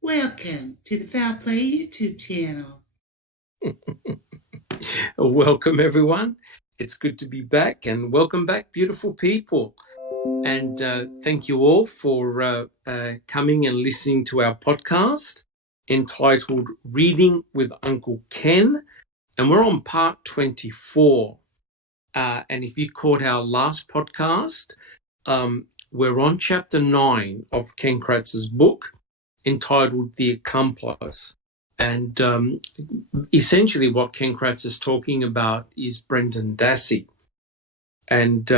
Welcome to the Foul Play YouTube channel. Welcome, everyone. It's good to be back, and welcome back, beautiful people. And thank you all for coming and listening to our podcast entitled Reading with Uncle Ken. And we're on part 24. And if you caught our last podcast, we're on chapter 9 of Ken Kratz's book entitled The Accomplice. And essentially what Ken Kratz is talking about is Brendan Dassey. And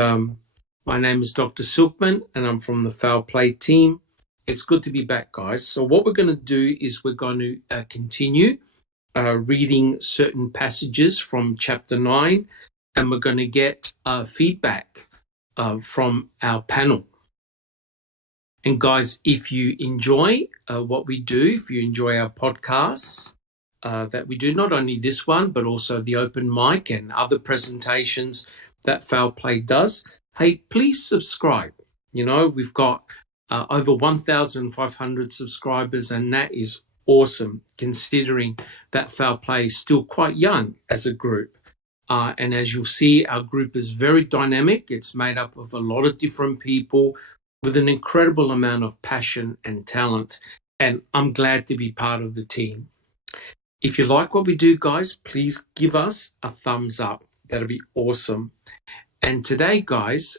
my name is Dr. Silkman, and I'm from the Foul Play team. It's good to be back, guys. So what we're going to do is we're going to continue reading certain passages from chapter 9, and we're going to get feedback from our panel. And guys, if you enjoy what we do, if you enjoy our podcasts that we do, not only this one, but also the open mic and other presentations that Foul Play does, hey, please subscribe. You know, we've got over 1,500 subscribers, and that is awesome, considering that Foul Play is still quite young as a group. And as you'll see, our group is very dynamic. It's made up of a lot of different people with an incredible amount of passion and talent, and I'm glad to be part of the team. If you like what we do, guys, please give us a thumbs up. That'll be awesome. And today, guys,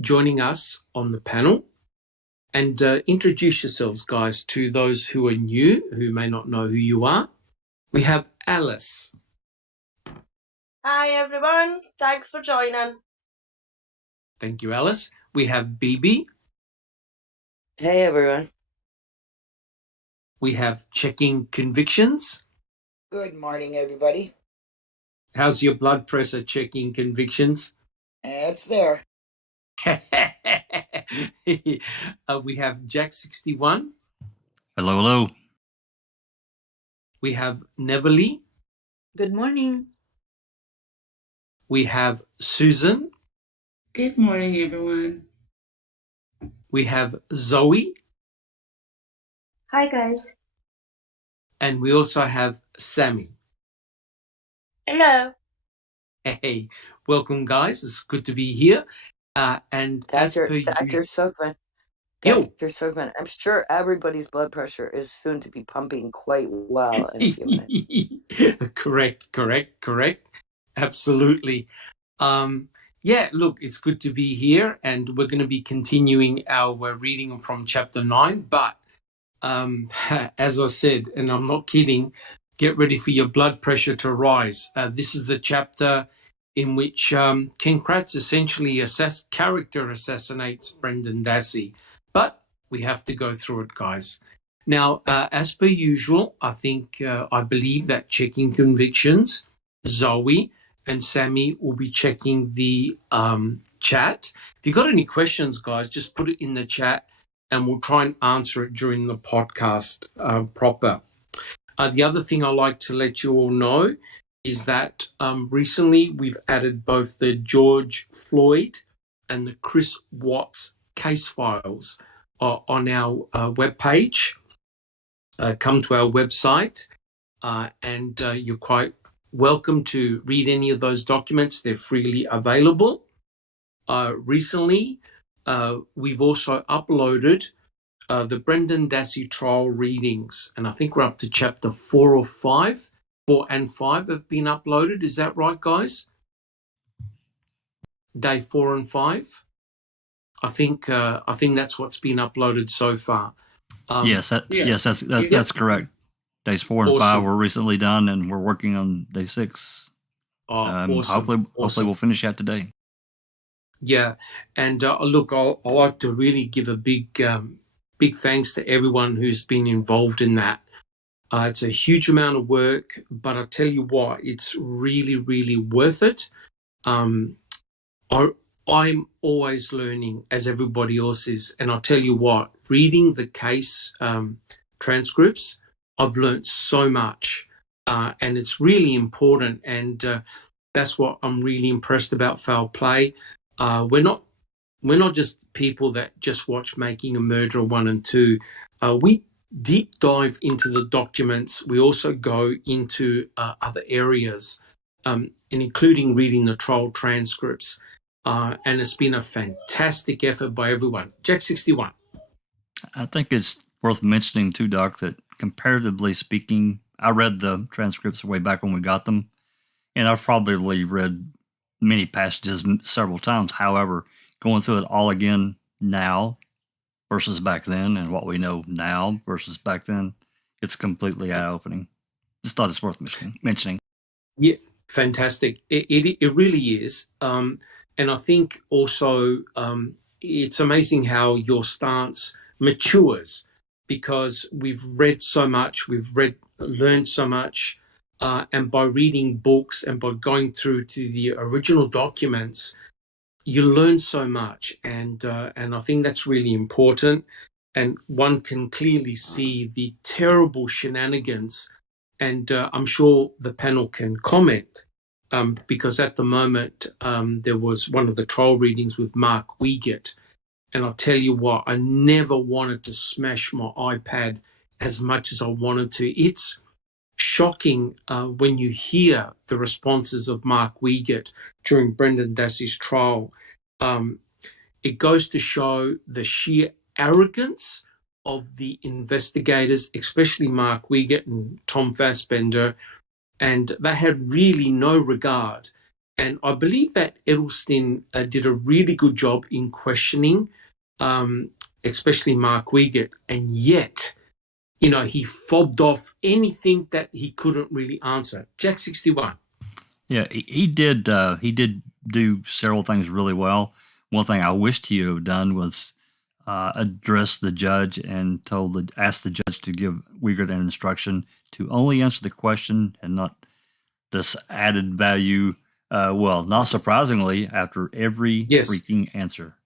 joining us on the panel, and introduce yourselves, guys, to those who are new, who may not know who you are. We have Alice. Hi, everyone. Thanks for joining. Thank you, Alice. We have Bibi. Hey, everyone. We have Checking Convictions. Good morning, everybody. How's your blood pressure, Checking Convictions? It's there. We have Jack61. Hello, hello. We have Neverly. Good morning. We have Susan. Good morning, everyone. We have Zoe. Hi, guys. And we also have Sammy. Hello. Hey, welcome, guys. It's good to be here. And as per Dr. Silkman, Dr. Silkman, I'm sure everybody's blood pressure is soon to be pumping quite well in a few minutes. Correct. Absolutely. Yeah, look, it's good to be here, and we're going to be continuing our reading from chapter 9. But as I said, and I'm not kidding, get ready for your blood pressure to rise. This is the chapter in which Ken Kratz essentially character assassinates Brendan Dassey. But we have to go through it, guys. Now, as per usual, I believe that Checking Convictions, Zoe and Sammy will be checking the chat. If you've got any questions, guys, just put it in the chat and we'll try and answer it during the podcast proper. The other thing I like to let you all know is that recently we've added both the George Floyd and the Chris Watts case files on our webpage. Come to our website and you're quite welcome to read any of those documents. They're freely available. Recently, we've also uploaded the Brendan Dassey trial readings, and I think we're up to chapter 4 or 5. 4 and 5 have been uploaded. Is that right, guys? Day 4 and 5. I think that's what's been uploaded so far. Yes, that's correct. Days 4 and 5 were recently done, and we're working on day 6. Hopefully we'll finish that today. Yeah, and look, I'd like to really give a big thanks to everyone who's been involved in that. It's a huge amount of work, but I tell you what, it's really, really worth it. I'm always learning, as everybody else is, and I'll tell you what, reading the case transcripts, I've learned so much, and it's really important, and that's what I'm really impressed about Foul Play. We're not just people that just watch Making a Murderer 1 and 2. deep dive into the documents. We also go into other areas, and including reading the trial transcripts. And it's been a fantastic effort by everyone. Jack 61. I think it's worth mentioning too, Doc, that comparatively speaking, I read the transcripts way back when we got them, and I've probably read many passages several times. However, going through it all again now versus back then, and what we know now versus back then, it's completely eye-opening. Just thought it's worth mentioning. Yeah, fantastic. It really is. And I think also it's amazing how your stance matures, because we've read so much, learned so much, and by reading books and by going through to the original documents, you learn so much, and I think that's really important. And one can clearly see the terrible shenanigans, and I'm sure the panel can comment, because at the moment there was one of the trial readings with Mark Wiegert, and I'll tell you what, I never wanted to smash my iPad as much as I wanted to. It's shocking when you hear the responses of Mark Wiegert during Brendan Dassey's trial. It goes to show the sheer arrogance of the investigators, especially Mark Wiegert and Tom Fassbender, and they had really no regard. And I believe that Edelstein did a really good job in questioning, especially Mark Wiegert, and yet, he fobbed off anything that he couldn't really answer. Jack 61. Yeah, he did do several things really well. One thing I wished he would have done was address the judge and ask the judge to give Wiegert an instruction to only answer the question and not this added value. Well, not surprisingly, after every freaking answer.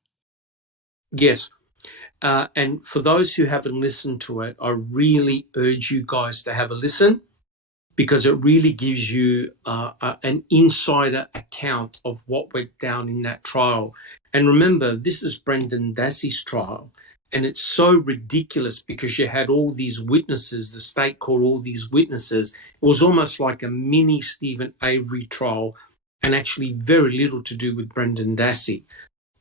Yes. And for those who haven't listened to it, I really urge you guys to have a listen, because it really gives you an insider account of what went down in that trial. And remember, this is Brendan Dassey's trial, and it's so ridiculous because you had all these witnesses, the state called all these witnesses. It was almost like a mini Stephen Avery trial, and actually very little to do with Brendan Dassey.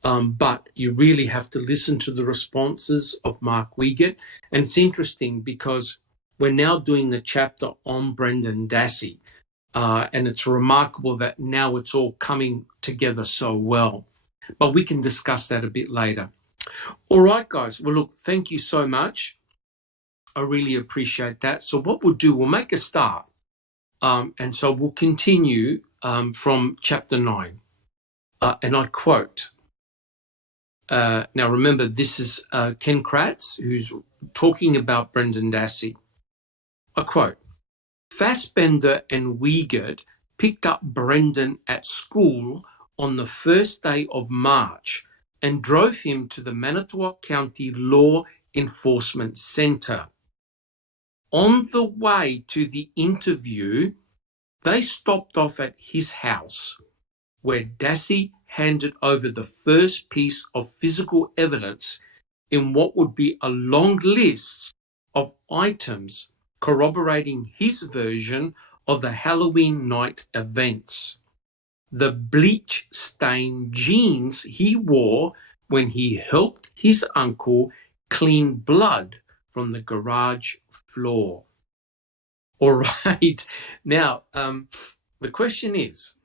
But you really have to listen to the responses of Mark Wiegert. And it's interesting because we're now doing the chapter on Brendan Dassey, and it's remarkable that now it's all coming together so well. But we can discuss that a bit later. All right, guys. Well, look, thank you so much. I really appreciate that. So what we'll do, we'll make a start. And so we'll continue from chapter 9. And I quote, now remember, this is Ken Kratz, who's talking about Brendan Dassey. I quote, Fassbender and Wiegert picked up Brendan at school on the first day of March and drove him to the Manitowoc County Law Enforcement Center. On the way to the interview, they stopped off at his house, where Dassey handed over the first piece of physical evidence in what would be a long list of items corroborating his version of the Halloween night events. The bleach-stained jeans he wore when he helped his uncle clean blood from the garage floor. All right. Now, the question is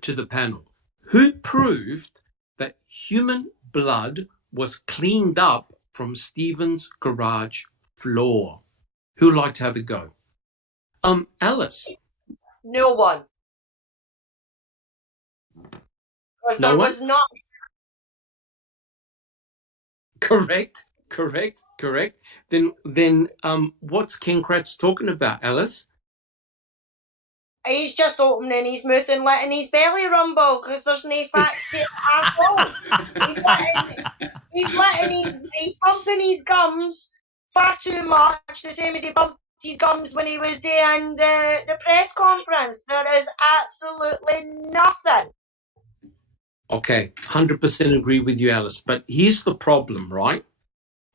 to the panel, who proved that human blood was cleaned up from Stephen's garage floor? Who'd like to have a go? Alice. No one. Because No there one? was not. Correct. Then what's Ken Kratz talking about, Alice? He's just opening his mouth and letting his belly rumble because there's no facts to it at all. He's pumping his gums far too much, the same as he pumped his gums when he was doing the press conference. There is absolutely nothing. Okay, 100% agree with you, Alice. But here's the problem, right?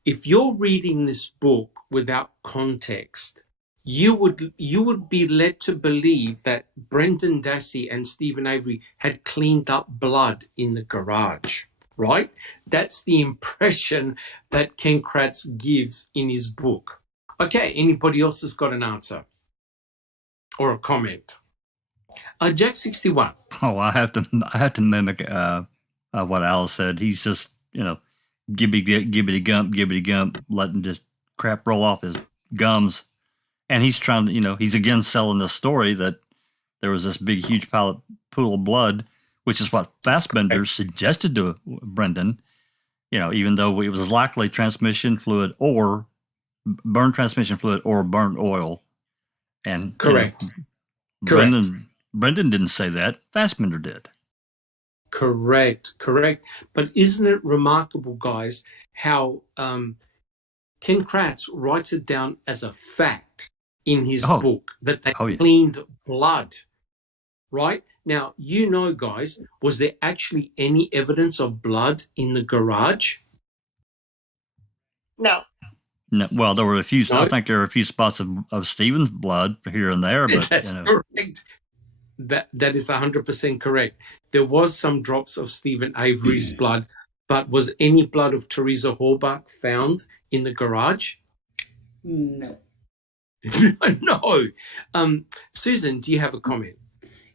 if you're reading this book without context, you would be led to believe that Brendan Dassey and Stephen Avery had cleaned up blood in the garage, right? That's the impression that Ken Kratz gives in his book. Okay, anybody else has got an answer or a comment? Jack 61. Oh, I have to mimic what Alice said. He's just, gibbity gump, letting just crap roll off his gums. And he's trying to, he's again selling the story that there was this big, huge pool of blood, which is what Fassbender suggested to Brendan, even though it was likely transmission fluid or burnt transmission fluid or burnt oil. And correct. Brendan didn't say that. Fassbender did. Correct. But isn't it remarkable, guys, how Ken Kratz writes it down as a fact in his book that they cleaned blood, right? Now, guys, was there actually any evidence of blood in the garage? No. No, well, there were a few. No. I think there were a few spots of Stephen's blood here and there, but that's correct. That is 100% correct. There was some drops of Stephen Avery's blood, but was any blood of Teresa Horbach found in the garage? No. No. Susan, do you have a comment?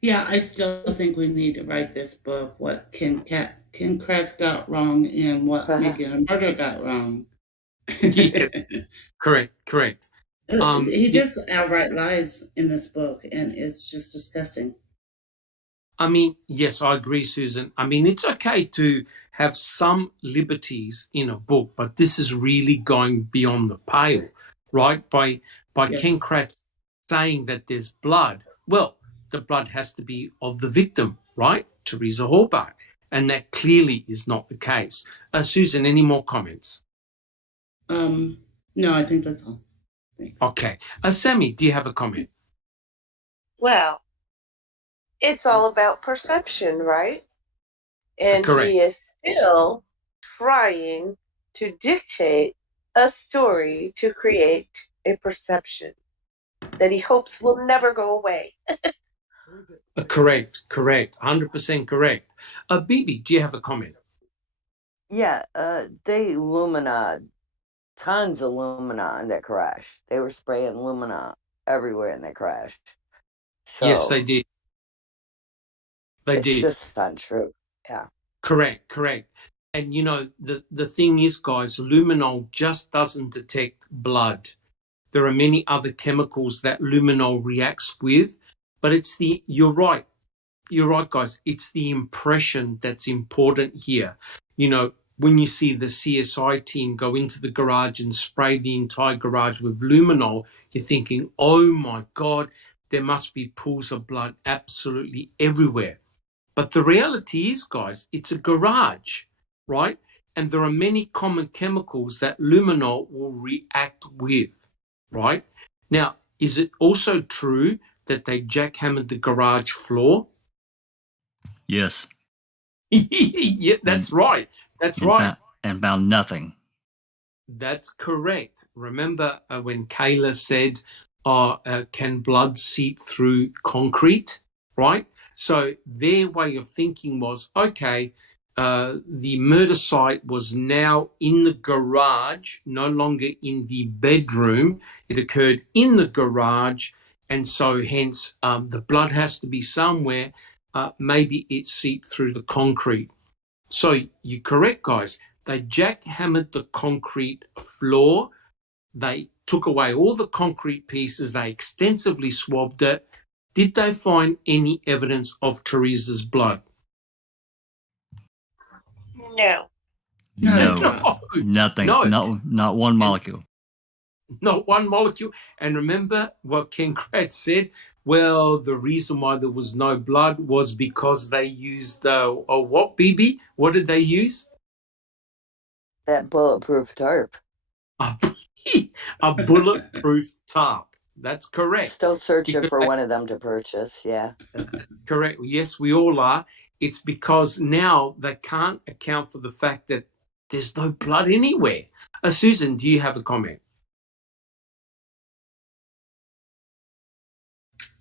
Yeah, I still think we need to write this book, what Ken Kratz got wrong and what Making a Murder got wrong. Yes. Correct. He just outright lies in this book, and it's just disgusting. I mean, yes, I agree, Susan. I mean, it's okay to have some liberties in a book, but this is really going beyond the pale, right? By yes. Ken Kratz saying that there's blood. Well, the blood has to be of the victim, right? Teresa Horbach. And that clearly is not the case. Susan, any more comments? No, I think that's all. Thanks. Okay. Sammy, do you have a comment? Well, it's all about perception, right? And correct. He is still trying to dictate a story to create a perception that he hopes will never go away. Correct. 100% correct. Bibi, do you have a comment? Yeah, they Lumina, tons of Lumina in that crash. They were spraying Lumina everywhere in that crash. So yes, they did. It's just untrue. Yeah. Correct. And the thing is, guys, luminol just doesn't detect blood. There are many other chemicals that luminol reacts with, but you're right, guys. It's the impression that's important here. When you see the CSI team go into the garage and spray the entire garage with luminol, you're thinking, oh my God, there must be pools of blood absolutely everywhere. But the reality is, guys, it's a garage, right? And there are many common chemicals that luminol will react with, right? Now, is it also true that they jackhammered the garage floor? Yes. Yeah, that's right. And found nothing. That's correct. Remember when Kayla said, can blood seep through concrete, right? So their way of thinking was, okay, the murder site was now in the garage, no longer in the bedroom. It occurred in the garage, and so hence the blood has to be somewhere. Maybe it seeped through the concrete. So you're correct, guys. They jackhammered the concrete floor. They took away all the concrete pieces. They extensively swabbed it. Did they find any evidence of Teresa's blood? No. Nothing. No, not one molecule. Not one molecule. And remember what Ken Kratz said? Well, the reason why there was no blood was because they used what, BB? What did they use? That bulletproof tarp. A bulletproof tarp. That's correct. Still searching for one of them to purchase, yeah. Correct. Yes, we all are. It's because now they can't account for the fact that there's no blood anywhere. Susan, do you have a comment?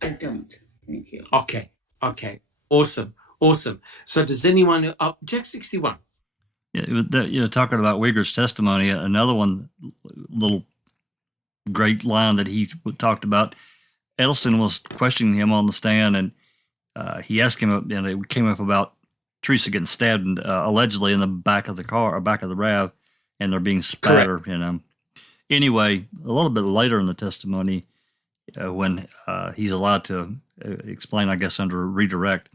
I don't. Thank you. Okay. Awesome. So does anyone... Jack 61. Yeah, talking about Uyghur's testimony, another one little great line that he talked about. Edelston was questioning him on the stand, and he asked him, and it came up about Teresa getting stabbed allegedly in the back of the car, or back of the RAV, and they're being spattered. Correct. Anyway, a little bit later in the testimony, when he's allowed to explain, I guess under redirect,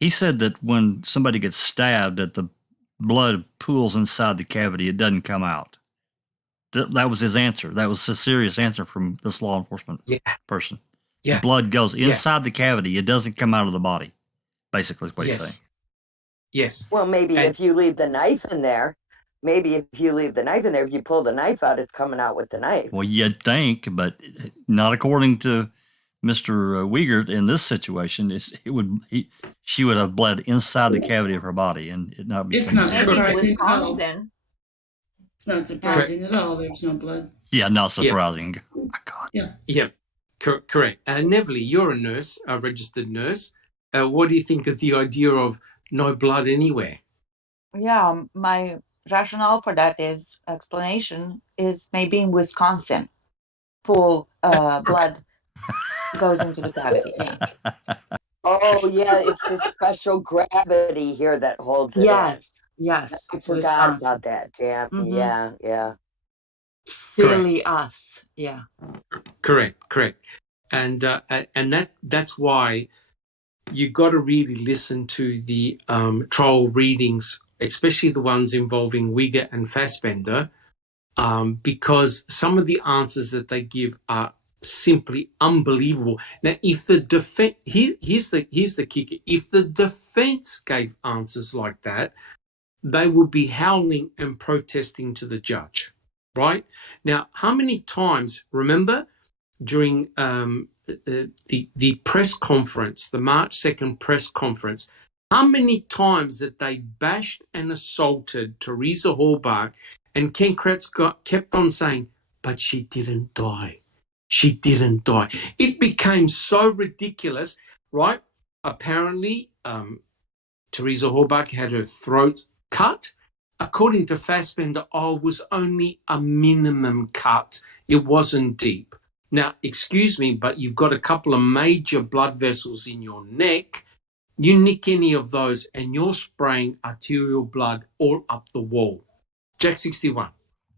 he said that when somebody gets stabbed, that the blood pools inside the cavity, it doesn't come out. That was his answer. That was a serious answer from this law enforcement person. Yeah. The blood goes inside the cavity. It doesn't come out of the body, basically is what he's saying. Yes. Well, maybe if you leave the knife in there, if you pull the knife out, it's coming out with the knife. Well, you'd think, but not according to Mr. Uyghur in this situation. She would have bled inside the cavity of her body, and it not be. It's not surprising at all. Then. It's not surprising at all. There's no blood. Yeah, not surprising. Yeah. Oh my God. Yeah. Correct. Neville, you're a nurse, a registered nurse. What do you think of the idea of no blood anywhere? Yeah, my rationale for that explanation is maybe in Wisconsin, full blood goes into the cavity. Oh yeah, it's the special gravity here that holds it. Yes. I forgot about that, Jam. Mm-hmm. Yeah. Silly us. Yeah. Correct. And that's why you got to really listen to the trial readings, especially the ones involving Uyghur and Fassbender, because some of the answers that they give are simply unbelievable. Now, if the defense, here's the kicker: if the defense gave answers like that, they would be howling and protesting to the judge, right? Now, how many times, remember, during the press conference, the March 2nd press conference, how many times that they bashed and assaulted Teresa Halbach, and Ken Kratz kept on saying, but she didn't die. She didn't die. It became so ridiculous, right? Apparently, Teresa Halbach had her throat cut. According to Fassbender, was only a minimum cut. It wasn't deep. Now, excuse me, but you've got a couple of major blood vessels in your neck. You nick any of those and you're spraying arterial blood all up the wall. Jack 61.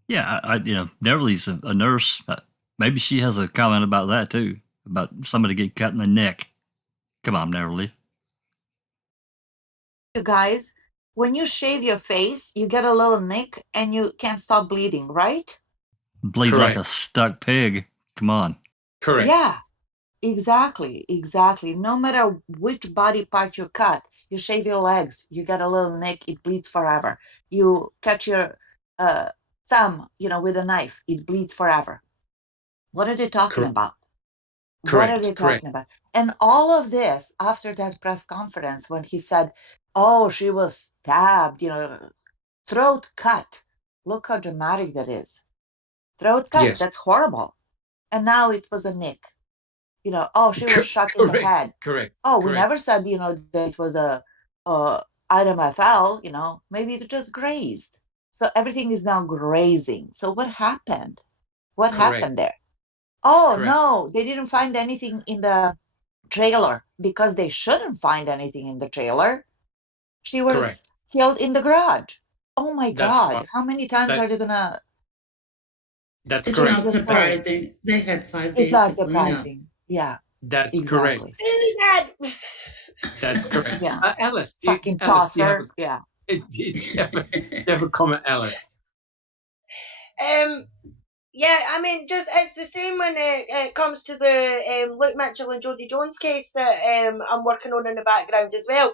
Yeah, Neverly's a nurse. Maybe she has a comment about that too, about somebody get cut in the neck. Come on, Neverly. You guys, when you shave your face, you get a little nick and you can't stop bleeding, right? Bleed like a stuck pig. Come on. Correct. Yeah, exactly. No matter which body part you cut, you shave your legs, you get a little nick, it bleeds forever. You cut your thumb, with a knife, it bleeds forever. What are they talking about? Correct. What are they talking about? And all of this after that press conference when he said, she was stabbed, throat cut. Look how dramatic that is. Throat cut, that's horrible. And now it was a nick. She was shot in the head. Correct. We never said, that it was a item FL, maybe it just grazed. So everything is now grazing. So what happened? What happened there? No, they didn't find anything in the trailer because they shouldn't find anything in the trailer. She was killed in the garage. Oh my God. How many times are they going to... That's it's correct. It's not surprising. They had 5 days. It's not surprising. Yeah. That's correct. That's correct. Yeah. Alice, fucking tosser. Do you have a comment, Alice? Yeah, I mean, just it's the same when it comes to the Luke Mitchell and Jodie Jones case that I'm working on in the background as well.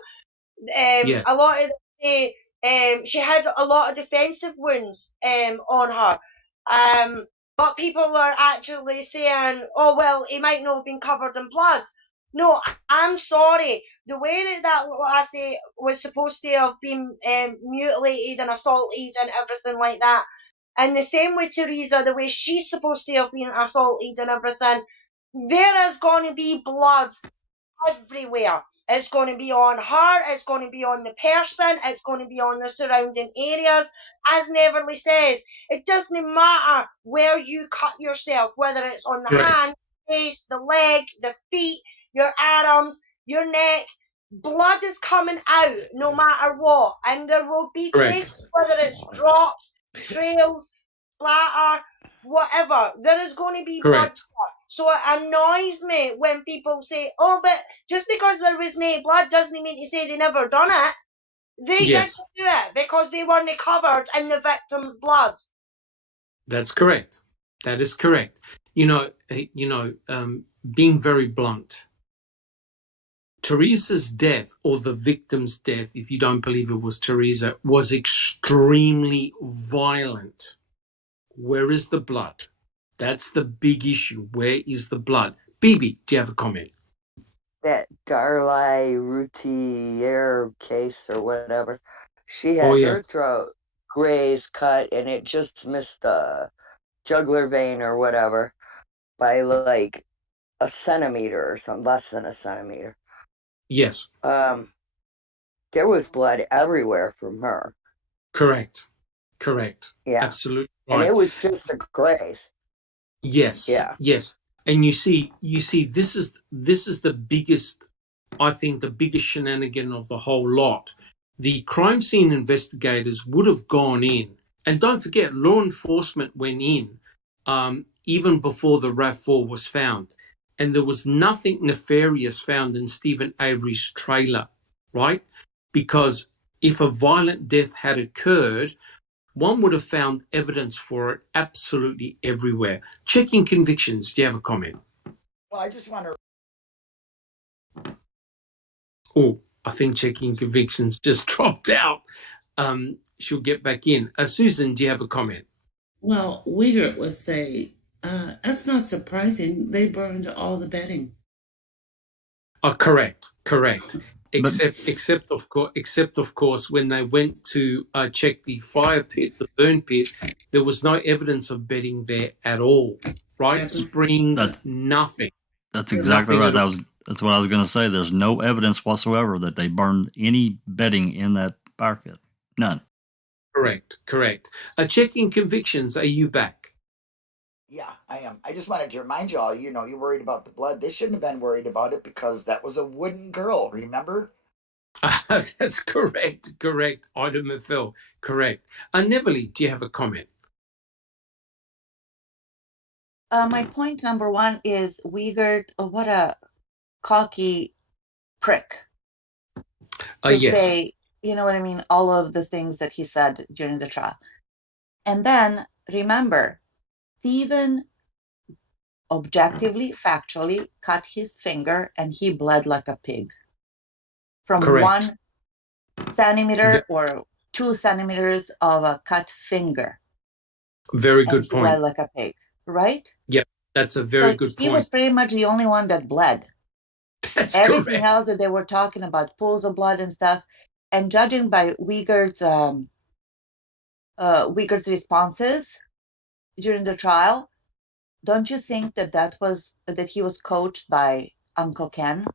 A lot of she had a lot of defensive wounds on her. But people are actually saying, he might not have been covered in blood. No, I'm sorry. The way that lassie was supposed to have been mutilated and assaulted and everything like that, And the same with Teresa, the way she's supposed to have been assaulted and everything, there is going to be blood everywhere. It's going to be on her, it's going to be on the person, it's going to be on the surrounding areas. As Neverly says, it doesn't matter where you cut yourself, whether it's on the hand, face, the leg, the feet, your arms, your neck. Blood is coming out no matter what. And there will be traces, whether it's drops, trails, splatter, whatever. There is going to be blood. So it annoys me when people say, oh, but just because there was no blood doesn't mean to say they never done it. They did do it because they weren't covered in the victim's blood. That's correct. That is correct. Being very blunt, Teresa's death, or the victim's death, if you don't believe it was Teresa, was extremely violent. Where is the blood? That's the big issue. Where is the blood? Bibi, do you have a comment? That Darlie Routier case or whatever, she had her throat grazed, cut, and it just missed the jugular vein or whatever by like a centimeter or something, less than a centimeter. Yes. There was blood everywhere from her. Correct. Yeah. Absolutely right. And it was just a graze. Yes. Yeah. Yes. And you see, this is the biggest, I think, the biggest shenanigan of the whole lot. The crime scene investigators would have gone in, and don't forget, law enforcement went in even before the RAV4 was found, and there was nothing nefarious found in Stephen Avery's trailer, right? Because if a violent death had occurred, one would have found evidence for it absolutely everywhere. Checking convictions. Do you have a comment? Well, I just want to... Oh, I think checking convictions just dropped out. She'll get back in. Susan, do you have a comment? Well, Wiegert would say, that's not surprising. They burned all the bedding. Correct. Except of course, when they went to check the fire pit, the burn pit, there was no evidence of bedding there at all. Right? Exactly. Springs, nothing. That's exactly right. That's what I was going to say. There's no evidence whatsoever that they burned any bedding in that fire pit. None. Correct. Checking convictions. Are you back? Yeah, I am. I just wanted to remind you all, you're worried about the blood. They shouldn't have been worried about it because that was a wooden girl, remember? That's correct. Ida McPhail, correct. Neverly, do you have a comment? My point number one is Wiegert, what a cocky prick. To say, you know what I mean, all of the things that he said during the trial. And then, remember, Stephen objectively, factually cut his finger and he bled like a pig. From 1 centimeter or 2 centimeters of a cut finger. Very good point. Bled like a pig, right? Yeah, that's a very good point. He was pretty much the only one that bled. That's Everything correct. else that they were talking about, pools of blood and stuff, and judging by Wiegert's responses during the trial, don't you think that he was coached by Uncle Ken?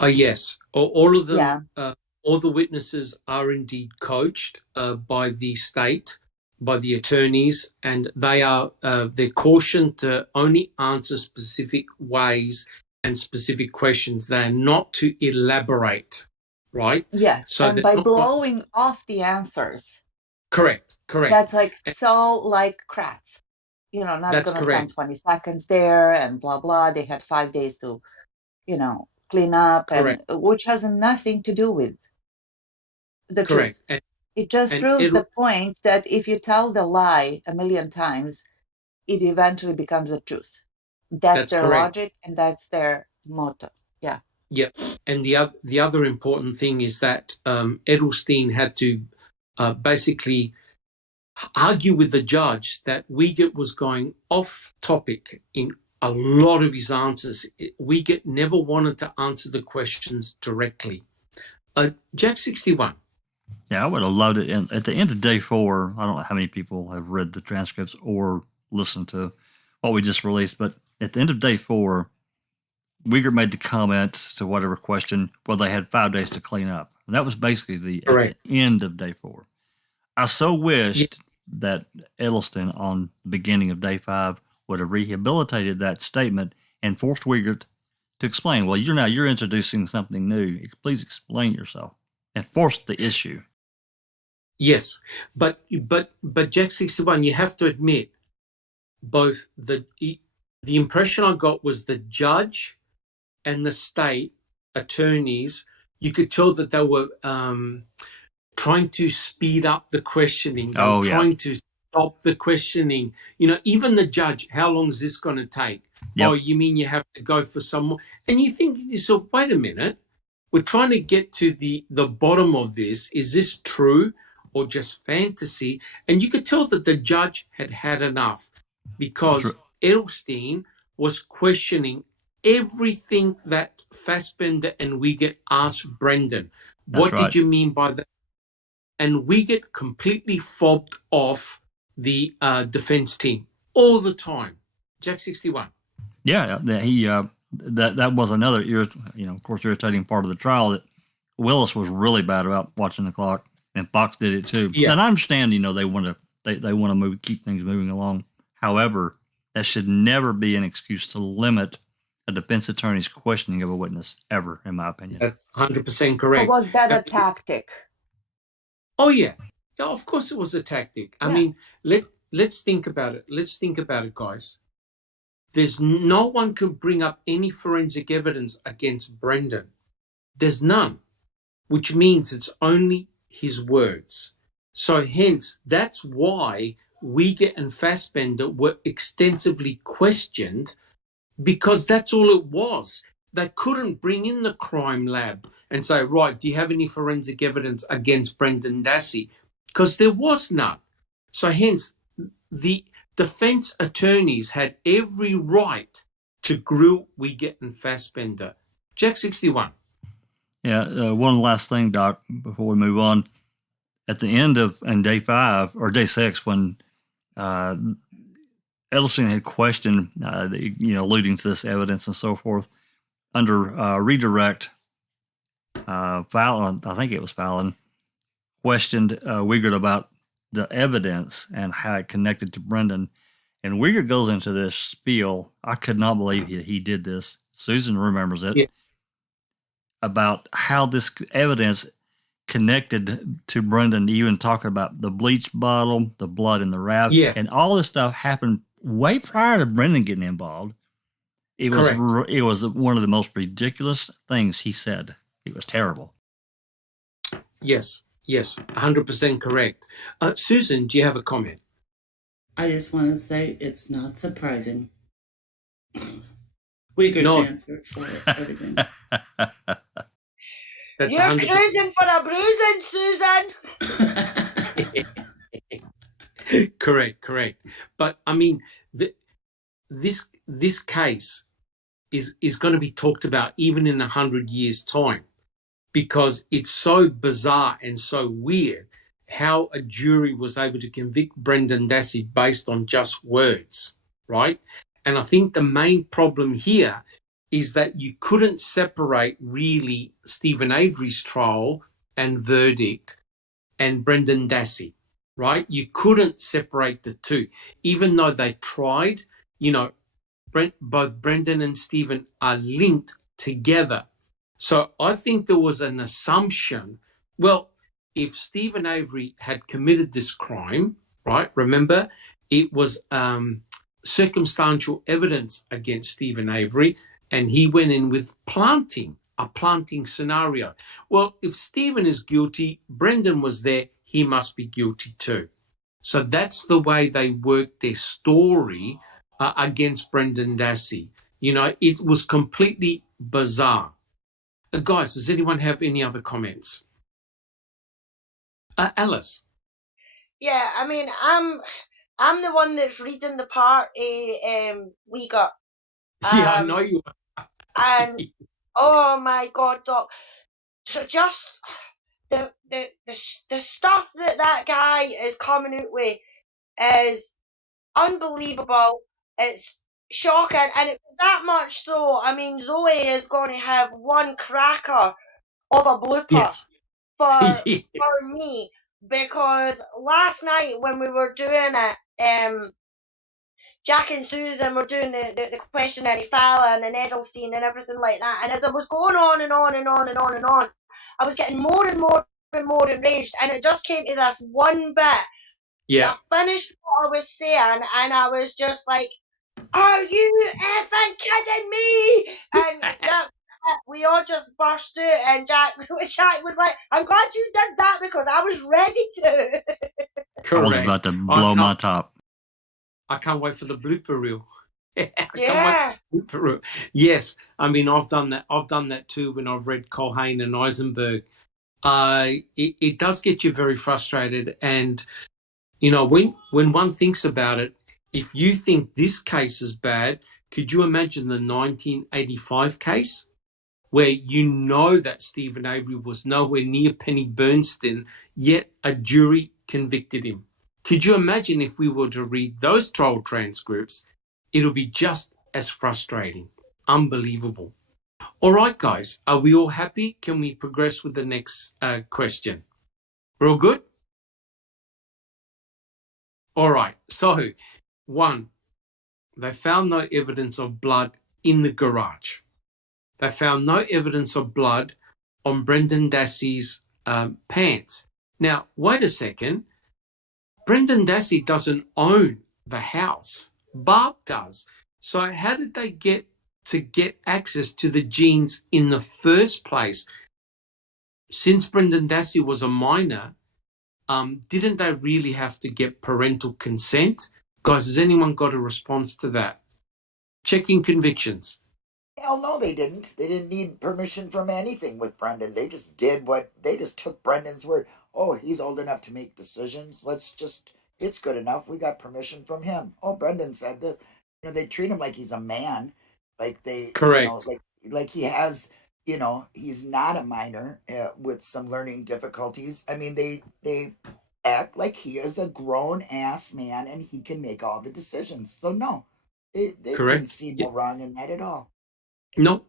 Yes, all of them. Yeah. All the witnesses are indeed coached by the state, by the attorneys, and they're cautioned to only answer specific ways and specific questions. They are not to elaborate, right? Yes, so and by blowing off the answers. Correct. That's so like Kratz. Not going to spend 20 seconds there and blah, blah. They had 5 days to, clean up, and which has nothing to do with the truth. It just proves the point that if you tell the lie a million times, it eventually becomes the truth. That's their logic, and that's their motto. Yeah. Yep. And the other important thing is that Edelstein had to basically argue with the judge that Wiegert was going off topic in a lot of his answers. Wiegert never wanted to answer the questions directly. Jack 61. Yeah, I would have loved it. And at the end of day 4, I don't know how many people have read the transcripts or listened to what we just released, but at the end of day 4, Uyghur made the comments to whatever question, well, they had 5 days to clean up. And that was basically at the end of day 4. I so wished that Edelstein on the beginning of day 5 would have rehabilitated that statement and forced Uyghur to explain, well, you're introducing something new. Please explain yourself, and forced the issue. Yes, but Jack 61, you have to admit, both the impression I got was the judge and the state attorneys, you could tell that they were trying to speed up the questioning. They were trying to stop the questioning. Even the judge, how long is this going to take? Yep. Oh, you mean you have to go for some more? And you think to yourself, wait a minute, we're trying to get to the bottom of this. Is this true or just fantasy? And you could tell that the judge had had enough, because Edelstein was questioning everything that Fassbender and Wiegert asked Brendan. What did you mean by that? And Wiegert completely fobbed off the defense team all the time. Jack 61. Yeah, he that was another of course, irritating part of the trial, that Willis was really bad about watching the clock, and Fox did it too. Yeah. And I understand, they want to keep things moving along. However, that should never be an excuse to limit a defense attorney's questioning of a witness, ever, in my opinion. 100% correct. But was that a tactic? Oh, yeah. Yeah, of course it was a tactic. I mean, let's think about it. Let's think about it, guys. There's no one can bring up any forensic evidence against Brendan. There's none, which means it's only his words. So hence, that's why Wiegert and Fassbender were extensively questioned, because that's all it was. They couldn't bring in the crime lab and say, right, do you have any forensic evidence against Brendan Dassey? Because there was none. So hence, the defense attorneys had every right to grill Wiegert and Fassbender. Jack 61. Yeah, one last thing, Doc, before we move on. At the end of day 5 or day 6, when Edelstein had questioned, alluding to this evidence and so forth, under redirect, Fallon, I think it was Fallon, questioned Wiegert about the evidence and how it connected to Brendan. And Wiegert goes into this spiel. I could not believe he did this. Susan remembers it. Yeah. About how this evidence connected to Brendan, even talking about the bleach bottle, the blood in the wrap, and all this stuff happened way prior to Brendan getting involved. It was one of the most ridiculous things he said. It was terrible. Yes, 100% correct. Susan, do you have a comment? I just want to say it's not surprising. Uyghur's answer for everything. You're 100%. Cruising for a bruising, Susan. Correct. But I mean, this case is going to be talked about even in 100 years' time, because it's so bizarre and so weird how a jury was able to convict Brendan Dassey based on just words, right? And I think the main problem here is that you couldn't separate really Stephen Avery's trial and verdict and Brendan Dassey, right? You couldn't separate the two, even though they tried. Both Brendan and Stephen are linked together. So I think there was an assumption, well, if Stephen Avery had committed this crime, right? Remember, it was circumstantial evidence against Stephen Avery, and he went in with a planting scenario. Well, if Stephen is guilty, Brendan was there, he must be guilty too. So that's the way they worked their story against Brendan Dassey. It was completely bizarre. Guys, does anyone have any other comments? Alice? Yeah, I mean, I'm the one that's reading the part we got. Yeah, I know you are. And, oh my God, Doc. So just, the stuff that guy is coming out with is unbelievable. It's shocking, and it's that much so. I mean, Zoe is going to have one cracker of a blooper for me, because last night when we were doing it, Jack and Susan were doing the questionnaire Fallon and Edelstein and everything like that, and as I was going on and on and on and on and on, I was getting more and more and more enraged, and it just came to this one bit. Yeah. I finished what I was saying, and I was just like, "Are you effing kidding me?" And we all just burst out, and Jack was like, "I'm glad you did that because I was ready to." Correct. I was about to blow my top. I can't wait for the blooper reel. Blooper reel. Yes, I mean I've done that. I've done that too when I've read Culhane and Eisenberg. It does get you very frustrated, and you know when one thinks about it, if you think this case is bad, could you imagine the 1985 case where you know that Stephen Avery was nowhere near Penny Bernstein, yet a jury convicted him? Could you imagine if we were to read those trial transcripts? It'll be just as frustrating. Unbelievable. All right, guys, are we all happy? Can we progress with the next question? We're all good? All right, so 1, they found no evidence of blood in the garage. They found no evidence of blood on Brendan Dassey's pants. Now, wait a second. Brendan Dassey doesn't own the house. Barb does. So how did they get access to the jeans in the first place? Since Brendan Dassey was a minor, didn't they really have to get parental consent? Guys, has anyone got a response to that? Checking convictions. Hell no, they didn't. They didn't need permission from anything with Brendan. They just took Brendan's word. Oh, he's old enough to make decisions. It's good enough. We got permission from him. Oh, Brendan said this. They treat him like he's a man. Like correct. Like he has, he's not a minor with some learning difficulties. I mean, they act like he is a grown ass man and he can make all the decisions. So no, they didn't see no wrong in that at all. No,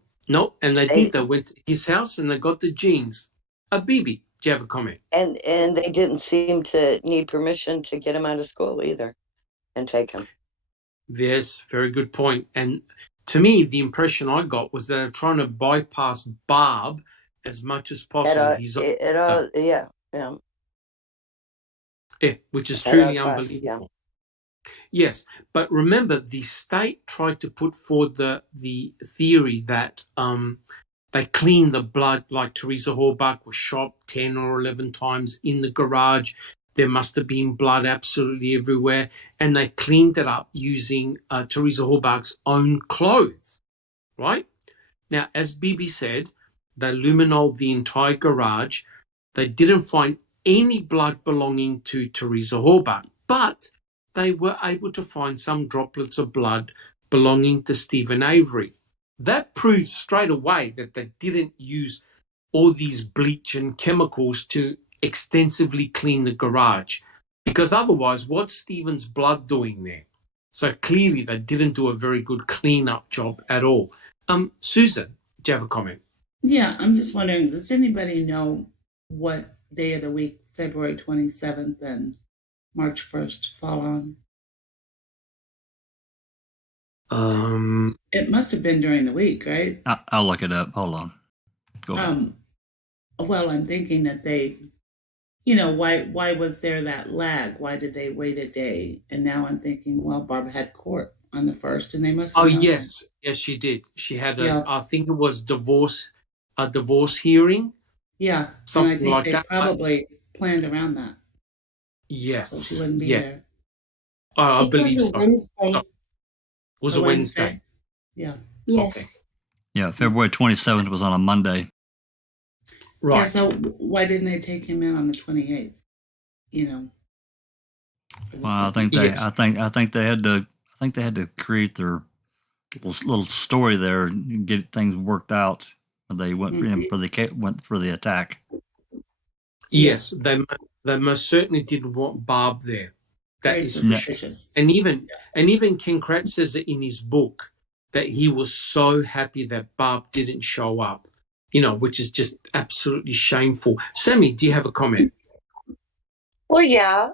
and they did. They went to his house and they got the jeans. Bibi, do you have a comment? And they didn't seem to need permission to get him out of school either and take him. Yes, very good point. And to me, the impression I got was they're trying to bypass Barb as much as possible. Yeah, which is truly unbelievable. Yes, but remember, the state tried to put forward the theory that they cleaned the blood, like Teresa Horbach was shot 10 or 11 times in the garage. There must have been blood absolutely everywhere, and they cleaned it up using Teresa Horbach's own clothes, right? Now, as Bibi said, they luminoled the entire garage. They didn't find any blood belonging to Teresa Horbach, but they were able to find some droplets of blood belonging to Stephen Avery. That proves straight away that they didn't use all these bleach and chemicals to extensively clean the garage, because otherwise, what's Stephen's blood doing there? So clearly they didn't do a very good clean-up job at all. Susan, do you have a comment? Yeah, I'm just wondering, does anybody know what day of the week February 27th and March 1st fall on? It must have been during the week, right? I'll look it up. Hold on. Go ahead. Well, I'm thinking that they, why was there that lag? Why did they wait a day? And now I'm thinking, well, Barbara had court on the 1st, and they must have known. Yes, she did. She had I think it was a divorce hearing. Yeah, something and I think like they that. Probably planned around that. Yes, so she wouldn't be there. I believe so. Wednesday. It was a Wednesday. Yeah. Yes. Okay. Yeah, February 27th was on a Monday. Right. Yeah, so why didn't they take him in on the 28th? Well, I think they had to create their little story there and get things worked out. They went for the attack. Yes, they most certainly didn't want Barb there. That Very is for sure. suspicious. And even Ken Kratz says it in his book that he was so happy that Barb didn't show up, which is just absolutely shameful. Sammy, do you have a comment? Well, yeah,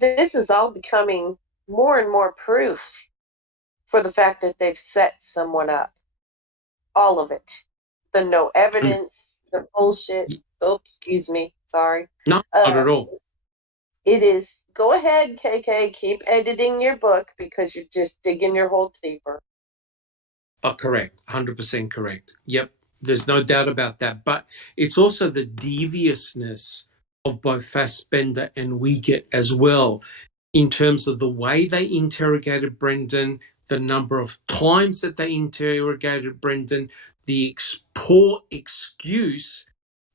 this is all becoming more and more proof for the fact that they've set someone up. All of it. The no evidence, the bullshit. Oops, excuse me. Sorry. No, not at all. It is. Go ahead, KK. Keep editing your book because you're just digging your hole deeper. Correct. 100% correct. Yep. There's no doubt about that. But it's also the deviousness of both Fassbender and Wiegert as well, in terms of the way they interrogated Brendan, the number of times that they interrogated Brendan, the poor excuse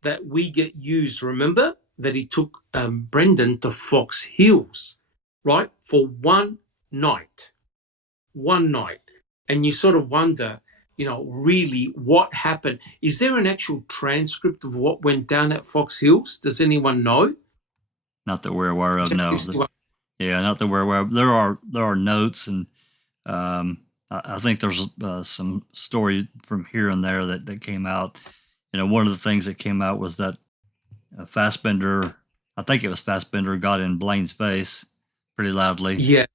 that Wiegert used. Remember that he took Brendan to Fox Hills, right, for one night. And you sort of wonder, really what happened. Is there an actual transcript of what went down at Fox Hills? Does anyone know? Not that we're aware of, no. Yeah, not that we're aware of. There are notes, and I think there's some story from here and there that came out. One of the things that came out was that Fassbender, I think it was Fassbender, got in Blaine's face pretty loudly. Yeah.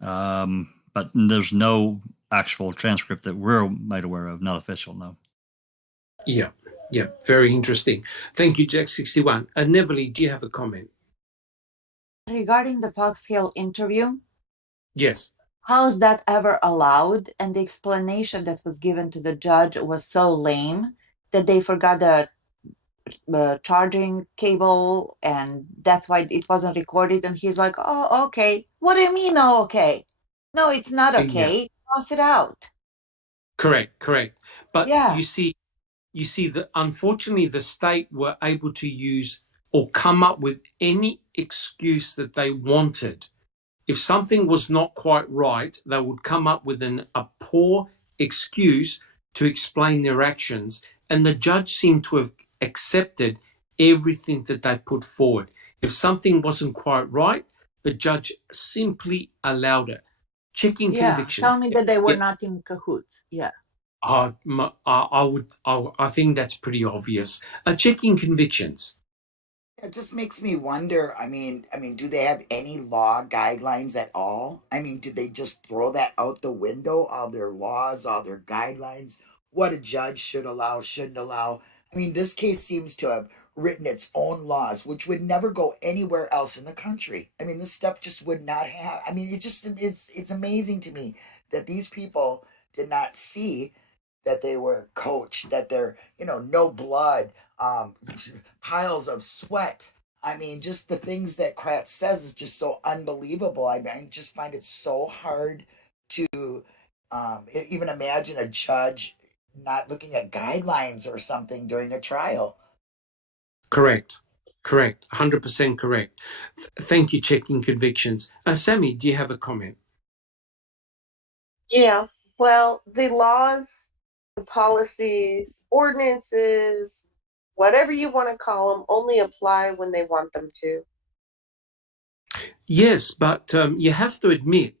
But there's no actual transcript that we're made aware of, not official, no. Yeah, very interesting. Thank you, Jack61. Neville, do you have a comment? Regarding the Fox Hill interview? Yes. How is that ever allowed? And the explanation that was given to the judge was so lame that they forgot the charging cable, and that's why it wasn't recorded. And he's like, oh, okay. What do you mean, oh, okay? No, it's not okay. Yeah. Toss it out. Correct. But yeah. you see that unfortunately the state were able to use or come up with any excuse that they wanted. If something was not quite right, they would come up with a poor excuse to explain their actions. And the judge seemed to have accepted everything that they put forward. If something wasn't quite right, the judge simply allowed it. Checking conviction. Tell me that they were not in cahoots. Yeah. I think that's pretty obvious. Checking convictions. It just makes me wonder. I mean, do they have any law guidelines at all? I mean, did they just throw that out the window? All their laws, all their guidelines, what a judge should allow, shouldn't allow. I mean, this case seems to have written its own laws, which would never go anywhere else in the country. I mean, this stuff just would not have. I mean, it's amazing to me that these people did not see that they were coached, that they're, no blood, piles of sweat. I mean, just the things that Kratz says is just so unbelievable. I just find it so hard to even imagine a judge not looking at guidelines or something during a trial. Correct. 100% correct. Thank you, checking convictions. Sammy, do you have a comment? Yeah, well, the laws, the policies, ordinances, whatever you want to call them, only apply when they want them to. Yes, but you have to admit,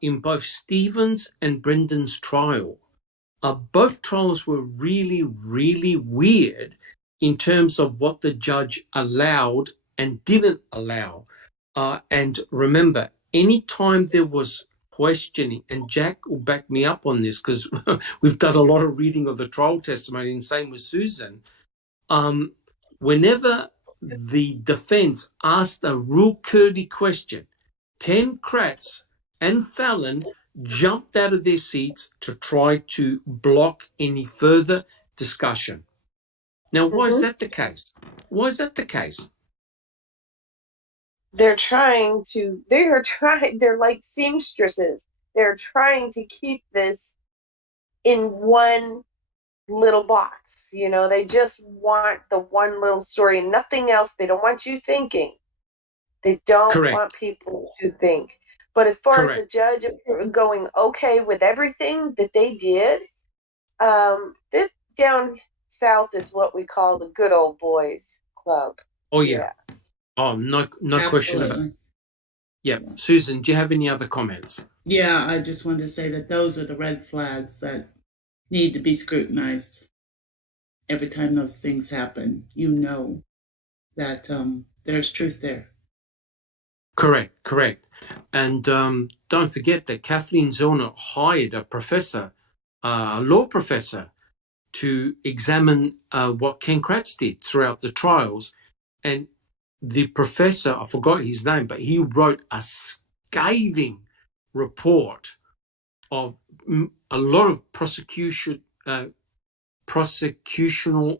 in both Stephen's and Brendan's trial, both trials were really, really weird in terms of what the judge allowed and didn't allow. And remember, anytime there was questioning, and Jack will back me up on this because we've done a lot of reading of the trial testimony, and same with Susan. Whenever the defense asked a real curly question, Ken Kratz and Fallon jumped out of their seats to try to block any further discussion. Now, why is that the case? They're like seamstresses. They're trying to keep this in one little box. They just want the one little story, nothing else. They don't want you thinking. They don't want people to think. But as far as the judge going okay with everything that they did, this down south is what we call the good old boys club. Oh, yeah. Oh, no question about it. Yeah. Susan, do you have any other comments? Yeah, I just wanted to say that those are the red flags that need to be scrutinized. Every time those things happen, you know that there's truth there. Correct. And don't forget that Kathleen Zellner hired a professor, a law professor, to examine what Ken Kratz did throughout the trials. And the professor, I forgot his name, but he wrote a scathing report of a lot of prosecutional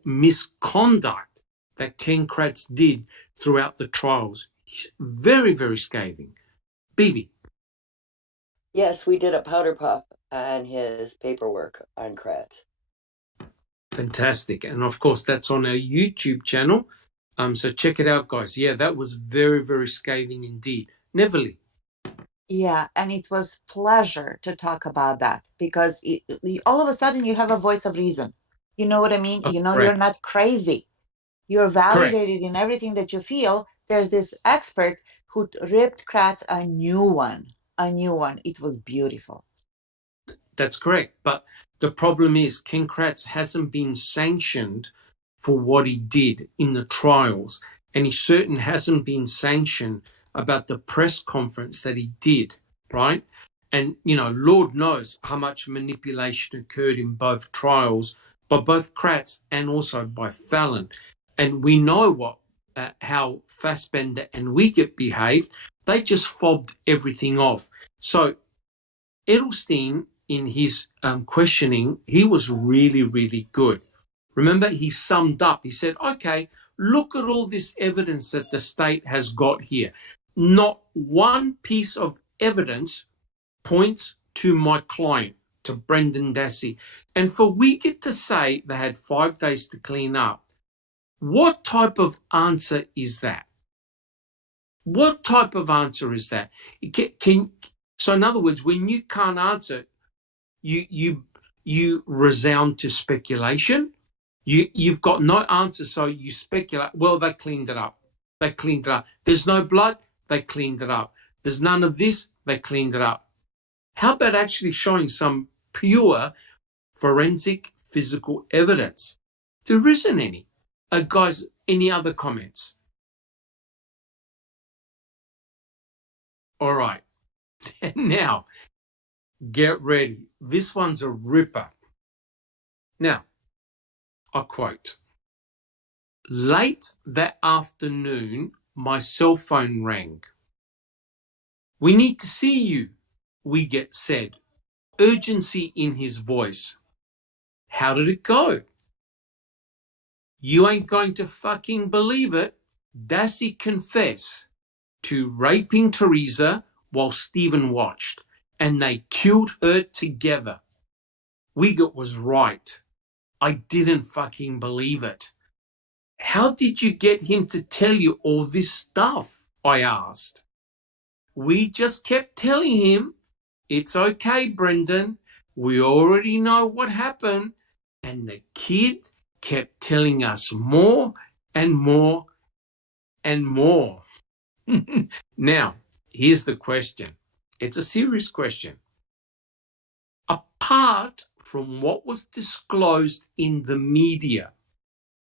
misconduct that Ken Kratz did throughout the trials. Very, very scathing. Bibi. Yes, we did a powder puff on his paperwork on Kratz. Fantastic. And of course, that's on our YouTube channel. So check it out, guys. Yeah, that was very, very scathing indeed. Neverly. Yeah, and it was pleasure to talk about that because all of a sudden you have a voice of reason. You know what I mean? You know, you're not crazy. You're validated in everything that you feel. There's this expert who ripped Kratz a new one. It was beautiful. That's correct. But the problem is Ken Kratz hasn't been sanctioned for what he did in the trials. And he certainly hasn't been sanctioned about the press conference that he did, right? And, you know, Lord knows how much manipulation occurred in both trials by both Kratz and also by Fallon. And we know how Fassbender and Wiegert behaved. They just fobbed everything off. So Edelstein, in his questioning, he was really, really good. Remember, he summed up. He said, okay, look at all this evidence that the state has got here. Not one piece of evidence points to my client, to Brendan Dassey. And for Wiegert to say they had 5 days to clean up, what type of answer is that? What type of answer is that? So in other words, when you can't answer, you resound to speculation. You've got no answer, so you speculate. Well, they cleaned it up. There's no blood. They cleaned it up. There's none of this. They cleaned it up. How about actually showing some pure forensic physical evidence? There isn't any. Guys, any other comments? All right. Now, get ready. This one's a ripper. Now, I quote, late that afternoon, my cell phone rang. We need to see you, Wiegert said, urgency in his voice. How did it go? You ain't going to fucking believe it. Dassey confessed to raping Teresa while Stephen watched, and they killed her together. Wiegert was right. I didn't fucking believe it. How did you get him to tell you all this stuff? I asked. We just kept telling him, it's okay, Brendan. We already know what happened. And the kid kept telling us more and more and more. Now, here's the question. It's a serious question. Apart from what was disclosed in the media,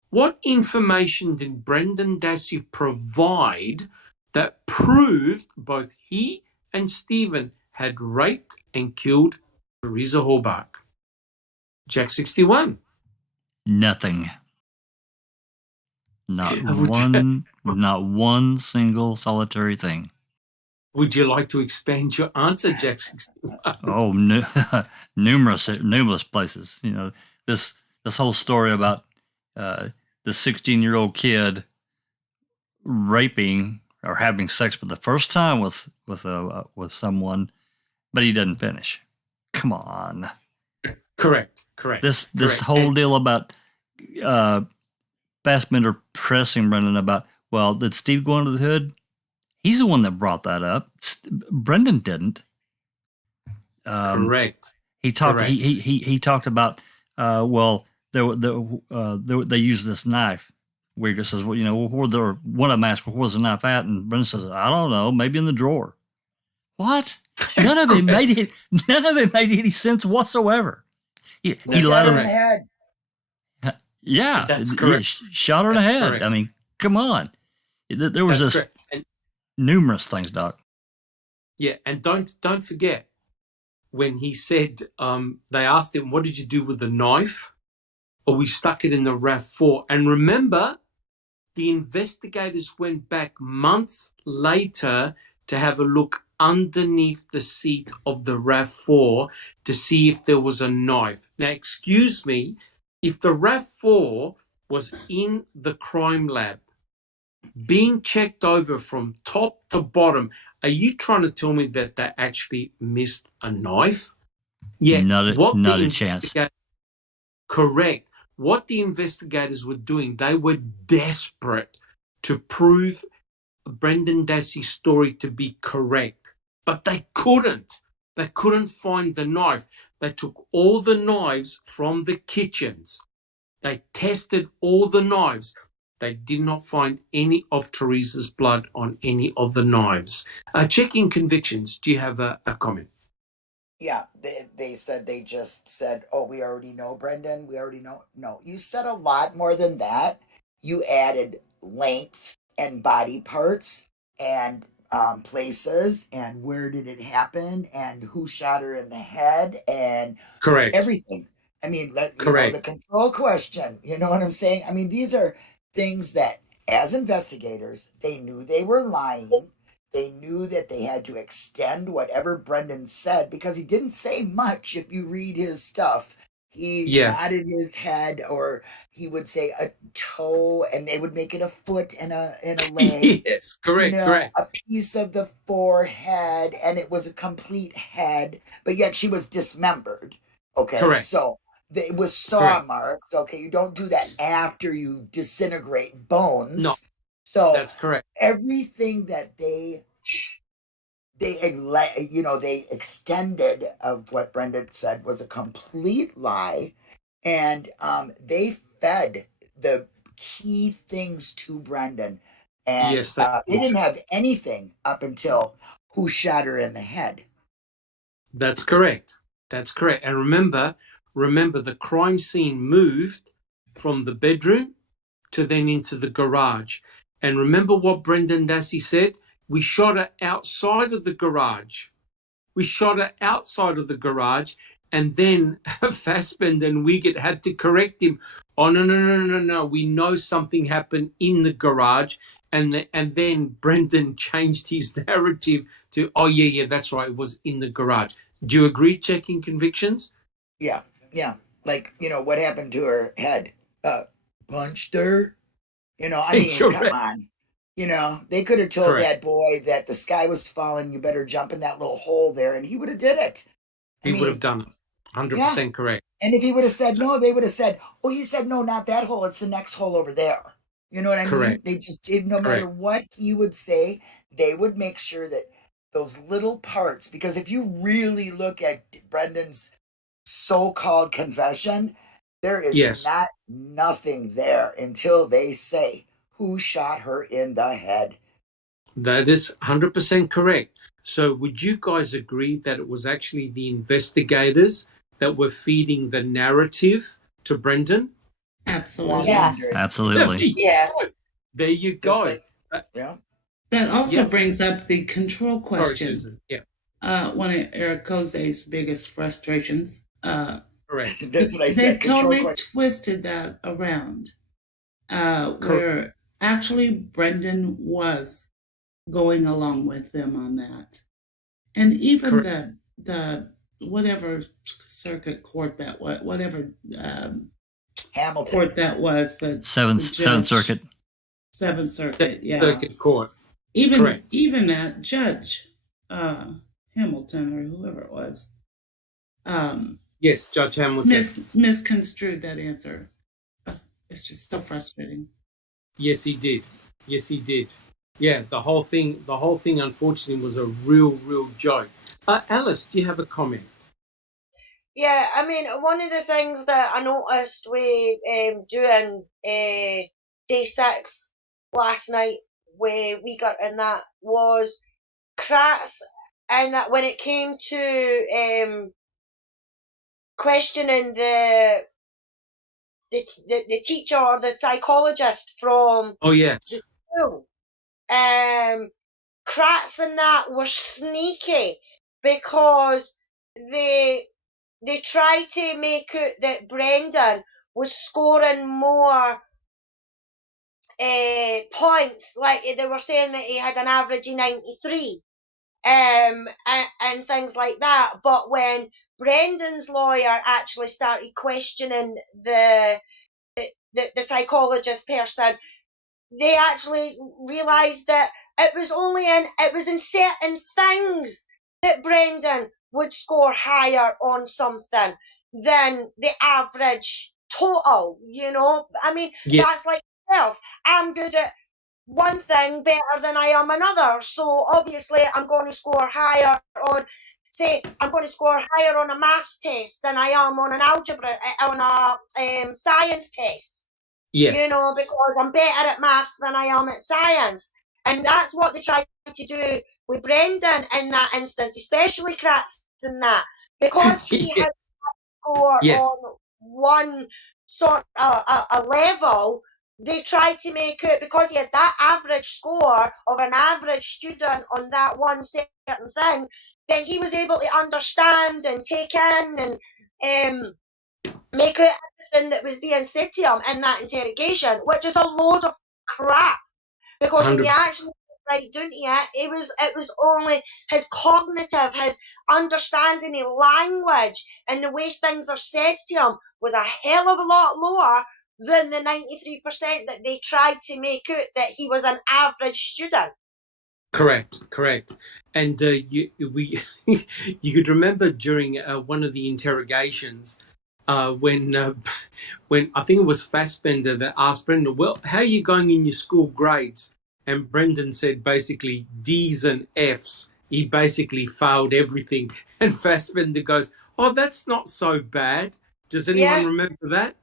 what information did Brendan Dassey provide that proved both he and Stephen had raped and killed Teresa Halbach? Jack 61. Nothing. Not one single solitary thing. Would you like to expand your answer, Jack 61? Oh, numerous places. You know, this whole story about the 16-year-old kid raping or having sex for the first time with someone, but he doesn't finish. Come on. Correct. This whole deal about Fassbender pressing Brendan about, well, did Steve go under the hood? He's the one that brought that up. Brendan didn't. Correct. He talked. Correct. He talked about. Well, they used this knife. Wigger says, well, one of them asked, where's the knife at? And Brendan says, I don't know, maybe in the drawer. What? None of it made any sense whatsoever. He let her in the head. Yeah, that's correct. Shot her in the head. Correct. I mean, come on. There was just numerous things, Doc. Yeah, and don't forget when he said they asked him, "What did you do with the knife?" Or we stuck it in the RAV4. And remember, the investigators went back months later to have a look underneath the seat of the RAV4 to see if there was a knife. Now, excuse me, if the RAV4 was in the crime lab, being checked over from top to bottom, are you trying to tell me that they actually missed a knife? Yeah, not a chance. Correct. What the investigators were doing, they were desperate to prove Brendan Dassey's story to be correct, but they couldn't. They couldn't find the knife. They took all the knives from the kitchens. They tested all the knives. They did not find any of Teresa's blood on any of the knives. Checking convictions. Do you have a comment? Yeah, they just said, oh, we already know, Brendan. We already know. No, you said a lot more than that. You added lengths and body parts and places and where did it happen and who shot her in the head and correct everything. I mean, the control question, you know what I'm saying? I mean, these are things that as investigators, they knew they were lying. They knew that they had to extend whatever Brendan said because he didn't say much. If you read his stuff, he nodded his head, or he would say a toe, and they would make it a foot and a leg. Yes, correct, correct. A piece of the forehead, and it was a complete head, but yet she was dismembered. Okay, correct. So it was saw marks. Okay, you don't do that after you disintegrate bones. No. So that's correct. Everything that they extended of what Brendan said was a complete lie, and they fed the key things to Brendan, and they didn't have anything up until who shot her in the head. That's correct. That's correct. And remember, the crime scene moved from the bedroom to then into the garage. And remember what Brendan Dassey said? We shot her outside of the garage. And then Fassbender and Wiggett had to correct him. Oh, no. We know something happened in the garage. And then Brendan changed his narrative to, oh, yeah, that's right. It was in the garage. Do you agree, checking convictions? Yeah. Like, what happened to her head? Punched her? I mean, come on. They could have told that boy that the sky was falling, you better jump in that little hole there, and he would have did it. He would have done it. 100% correct. And if he would have said no, they would have said, oh, he said, no, not that hole. It's the next hole over there. You know what I mean? They just did, no matter what he would say, they would make sure that those little parts, because if you really look at Brendan's so-called confession, there is nothing there until they say who shot her in the head. That is 100% correct. So would you guys agree that it was actually the investigators that were feeding the narrative to Brendan? Absolutely. Yes. Absolutely. Yeah. There you go. That also brings up the control question. Susan. Yeah. One of Eric Cose's biggest frustrations. Correct. That's what I said. They totally twisted that around. Where actually Brendan was going along with them on that. And even the whatever circuit court that was, whatever Hamilton court that was, the Seventh Circuit. Seventh Circuit, yeah. Circuit Court. Even that judge, Hamilton or whoever it was. Yes, Judge Hamilton. Misconstrued that answer. It's just so frustrating. Yes, he did. Yeah, the whole thing, unfortunately, was a real joke. Alice, do you have a comment? Yeah, I mean, one of the things that I noticed with doing day 6 last night with Uyghur, and that was Kratz, and that when it came to questioning the teacher or the psychologist from the school, Kratz and that were sneaky because they tried to make it that Brendan was scoring more points. Like they were saying that he had an average of 93, and things like that. But when Brendan's lawyer actually started questioning the psychologist person, they actually realised that it was in certain things that Brendan would score higher on something than the average total, you know? I mean, that's like myself. I'm good at one thing better than I am another, so obviously I'm going to score higher on, say, I'm going to score higher on a maths test than I am on an algebra, on a science test. Yes. You know, because I'm better at maths than I am at science. And that's what they tried to do with Brendan in that instance, especially Kratz in that. Because he had score on one sort of a level, they tried to make it, because he had that average score of an average student on that one certain thing, then he was able to understand and take in and make it everything that was being said to him in that interrogation, which is a load of crap. Because 100%. when you actually right down to it, it was only his cognitive, his understanding of language and the way things are said to him was a hell of a lot lower than the 93% that they tried to make out that he was an average student. Correct. And you could remember during one of the interrogations when I think it was Fassbender that asked Brendan, well, how are you going in your school grades? And Brendan said basically D's and F's. He basically failed everything. And Fassbender goes, oh, that's not so bad. Does anyone remember that?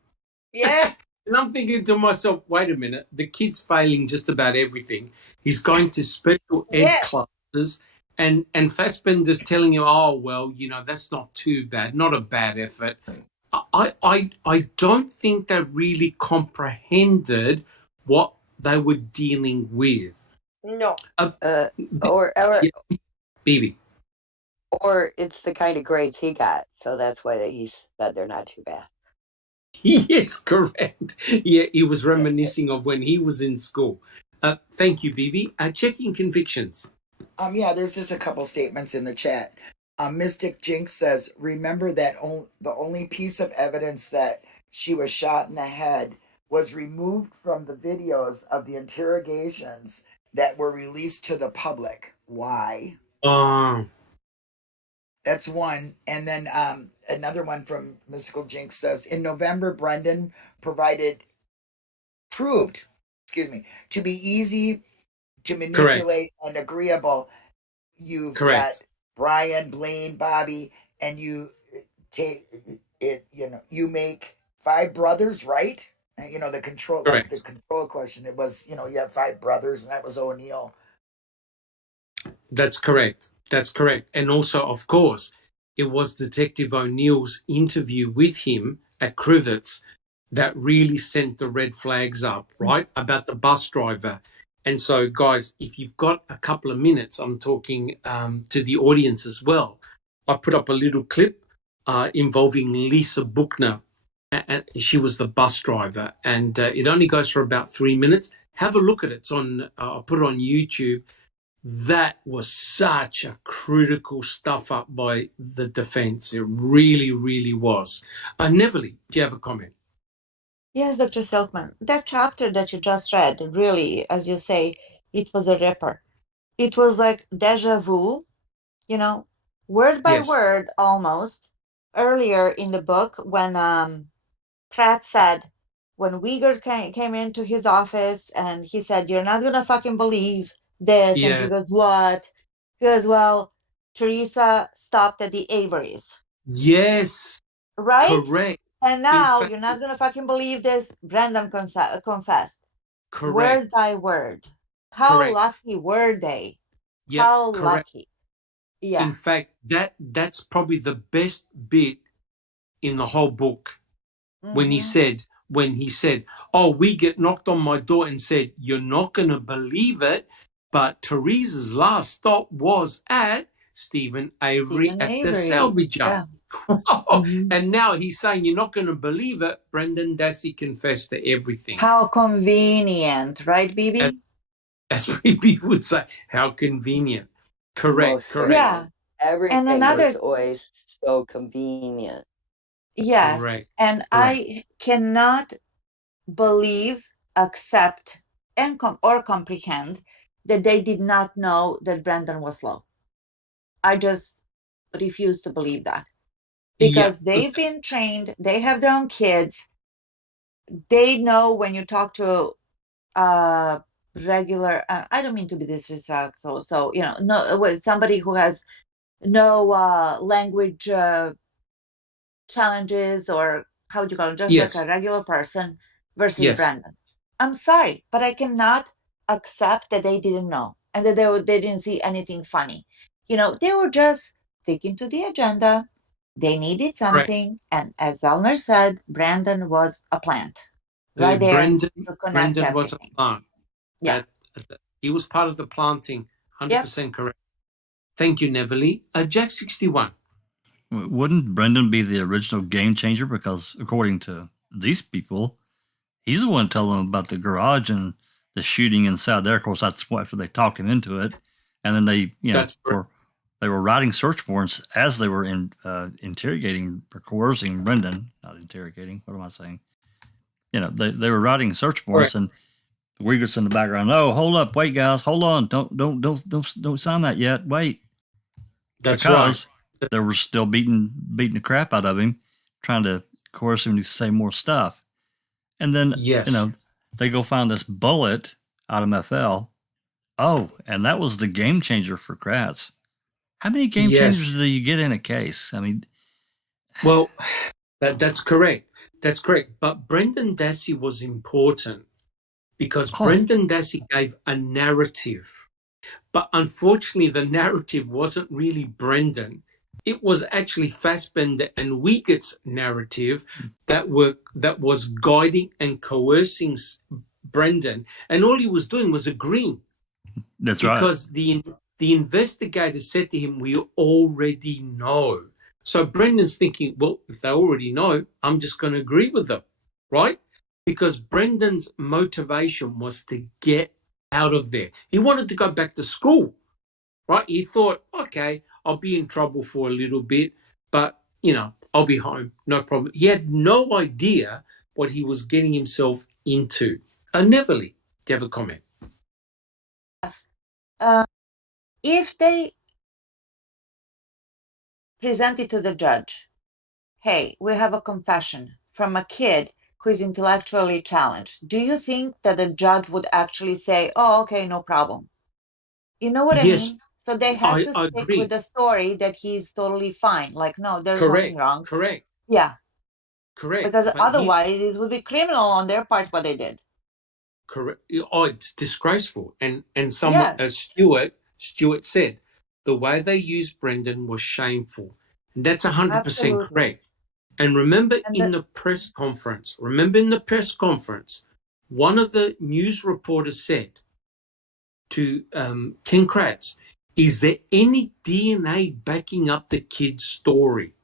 Yeah. And I'm thinking to myself, wait a minute, the kid's failing just about everything. He's going to special ed classes, and Fassbender's telling you, oh, well, you know, that's not too bad, not a bad effort. I don't think they really comprehended what they were dealing with. No. Bibi. Or it's the kind of grades he got, so that's why he said they're not too bad. Yes, correct. Yeah, he was reminiscing of when he was in school. Thank you, Bibi. Checking convictions. Yeah, there's just a couple statements in the chat. Mystic Jinx says, remember that the only piece of evidence that she was shot in the head was removed from the videos of the interrogations that were released to the public. Why? That's one. And then another one from Mystical Jinx says, in November, Brendan proved, to be easy to manipulate and agreeable. You've got Brian, Blaine, Bobby, and you take it, you make 5 brothers, right? And, the control, like the control question, it was, you have 5 brothers, and that was O'Neill. That's correct. And also, of course, it was Detective O'Neill's interview with him at Crivets that really sent the red flags up, right? About the bus driver. And so, guys, if you've got a couple of minutes, I'm talking to the audience as well. I put up a little clip involving Lisa Buchner. And she was the bus driver. And it only goes for about 3 minutes. Have a look at it. It's on, I'll put it on YouTube. That was such a critical stuff up by the defense. It really, really was. Neverly, do you have a comment? Yes, Dr. Silkman. That chapter that you just read, really, as you say, it was a ripper. It was like deja vu, word by word almost. Earlier in the book, when Pratt said, when Uyghur came into his office and he said, you're not going to fucking believe this. And he goes, what? He goes, well, Teresa stopped at the Averys. Yes. Right? Correct. And now you're not going to fucking believe this. Brendan confessed. Word by word. How lucky were they? Yeah, How correct. lucky. Yeah. In fact, that's probably the best bit in the whole book. When he said, oh, we get knocked on my door and said, you're not going to believe it, but Teresa's last stop was at Stephen Avery at the salvage yard. And now he's saying, you're not going to believe it. Brendan Dassey confessed to everything. How convenient, right, Bibi? As Bibi would say, how convenient. Correct. Yeah. Everything was always so convenient. Yes. Correct. And I cannot believe, accept, and or comprehend that they did not know that Brendan was low. I just refuse to believe that. Because they've been trained, they have their own kids. They know when you talk to regular, I don't mean to be disrespectful, so, somebody who has no language challenges, or how would you call it, just like a regular person versus Brendan. I'm sorry, but I cannot accept that they didn't know and that they didn't see anything funny. They were just sticking to the agenda. They needed something, and as Elner said, Brendan was a plant right there. Brendan was a plant. Yeah. He was part of the planting, 100% correct. Thank you, Neville. Jack 61. Wouldn't Brendan be the original game changer? Because according to these people, he's the one telling them about the garage and the shooting inside there. Of course, that's after they talked him into it. And then they, they were writing search warrants as they were interrogating or coercing Brendan. Not interrogating. What am I saying? They were writing search warrants, and Uyghurs in the background. Oh, hold up, wait, guys, hold on, don't sign that yet. Wait. That's right. They were still beating the crap out of him, trying to coerce him to say more stuff. And then, they go find this bullet out of MFL. Oh, and that was the game changer for Kratz. How many game changers do you get in a case? I mean, well, that's correct. That's correct. But Brendan Dassey was important because Brendan Dassey gave a narrative. But unfortunately, the narrative wasn't really Brendan. It was actually Fassbender and Wiegert's narrative that was guiding and coercing Brendan. And all he was doing was agreeing. That's right. Because the investigator said to him, we already know. So Brendan's thinking, well, if they already know, I'm just going to agree with them, right? Because Brendan's motivation was to get out of there. He wanted to go back to school, right? He thought, okay, I'll be in trouble for a little bit, but, I'll be home, no problem. He had no idea what he was getting himself into. Neville, do you have a comment? If they presented to the judge, hey, we have a confession from a kid who is intellectually challenged, do you think that the judge would actually say, oh, okay, no problem? You know what I mean? So they have to stick with the story that he's totally fine. Like, no, there's nothing wrong. Correct. Yeah. Correct. Because otherwise it would be criminal on their part what they did. Correct. Oh, it's disgraceful. And someone, as Stuart said, the way they used Brendan was shameful. And that's 100% correct. And remember in the press conference, one of the news reporters said to Ken Kratz, is there any DNA backing up the kid's story?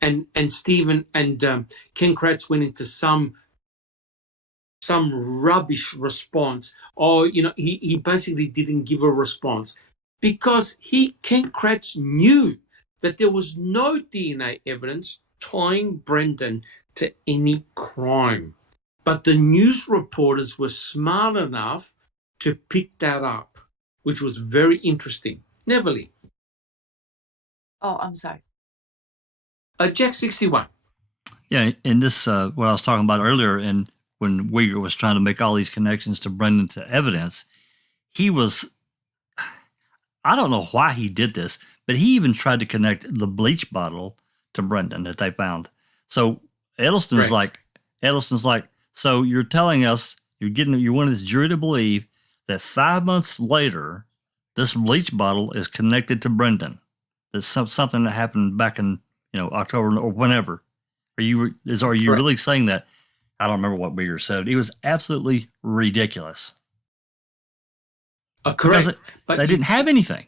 And Stephen and Ken Kratz went into some rubbish response. He basically didn't give a response because Ken Kratz knew that there was no DNA evidence tying Brendan to any crime. But the news reporters were smart enough to pick that up, which was very interesting. Neville. Oh, I'm sorry. Jack 61. Yeah, in this, what I was talking about earlier, and when Uyghur was trying to make all these connections to Brendan to evidence, he was, I don't know why he did this, but he even tried to connect the bleach bottle to Brendan that they found. So Edelston's like, so you're telling us You want this jury to believe that 5 months later, this bleach bottle is connected to Brendan. That's something that happened back in October or whenever. Are you really saying that? I don't remember what Bigger said. It was absolutely ridiculous. Correct. But they didn't have anything.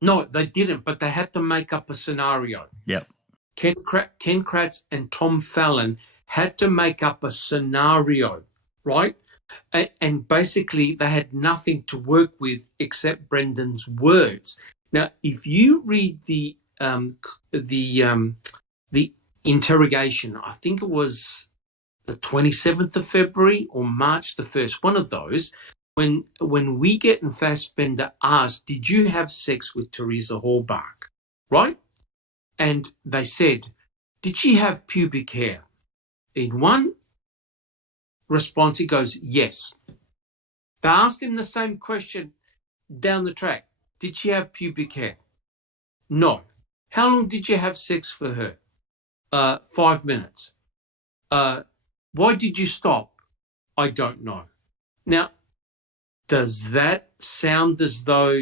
No, they didn't, but they had to make up a scenario. Yep. Ken Kratz and Tom Fallon had to make up a scenario, right? And basically, they had nothing to work with except Brendan's words. Now, if you read the interrogation, I think it was the 27th of February or March the 1st, one of those, when Wiegert and Fassbender asked, did you have sex with Teresa Halbach, right? And they said, did she have pubic hair? In one response, he goes, yes. They asked him the same question down the track. Did she have pubic hair? No. How long did you have sex for her? 5 minutes. Why did you stop? I don't know. Now, does that sound as though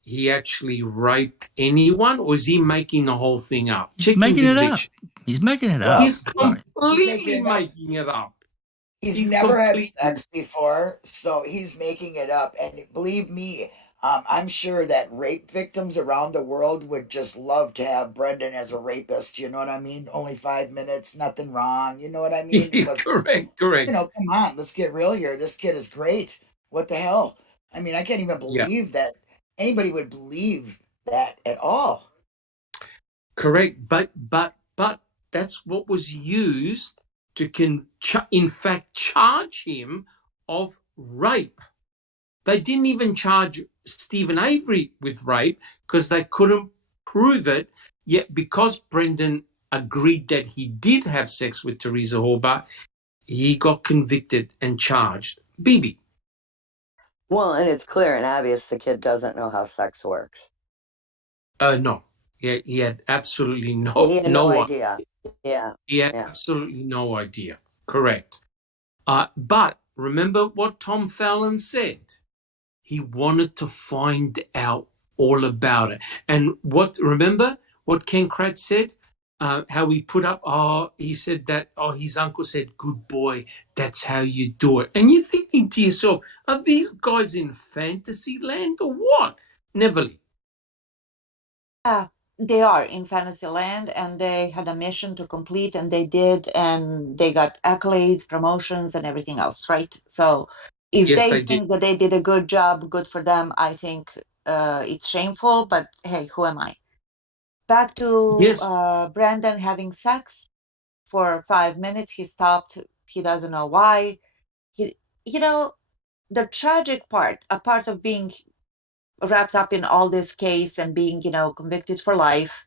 he actually raped anyone, or is he making the whole thing up? He's making it up. He's making it up. He's completely making it up. He's never had sex before, so he's making it up. And believe me, I'm sure that rape victims around the world would just love to have Brendan as a rapist. You know what I mean? Only 5 minutes, nothing wrong. You know what I mean? But, correct. Come on, let's get real here. This kid is great. What the hell? I mean, I can't even believe that anybody would believe that at all. Correct, but that's what was used to in fact charge him of rape. They didn't even charge Stephen Avery with rape because they couldn't prove it. Yet because Brendan agreed that he did have sex with Teresa Halbach, he got convicted and charged. Bibi. Well, and it's clear and obvious the kid doesn't know how sex works. No. He had absolutely no idea. Yeah. He had absolutely no idea. Correct. But remember what Tom Fallon said? He wanted to find out all about it. And remember what Ken Kratz said? How he put up, he said that, his uncle said, good boy, that's how you do it. And you're thinking to yourself, are these guys in fantasy land or what? Neverly. They are in fantasy land, and they had a mission to complete, and they did, and they got accolades, promotions, and everything else, right? So if they think that they did a good job, good for them. I think it's shameful, but hey, who am I? Back to Brandon having sex for 5 minutes. He stopped. He doesn't know why. The tragic part, a part of being wrapped up in all this case and being, convicted for life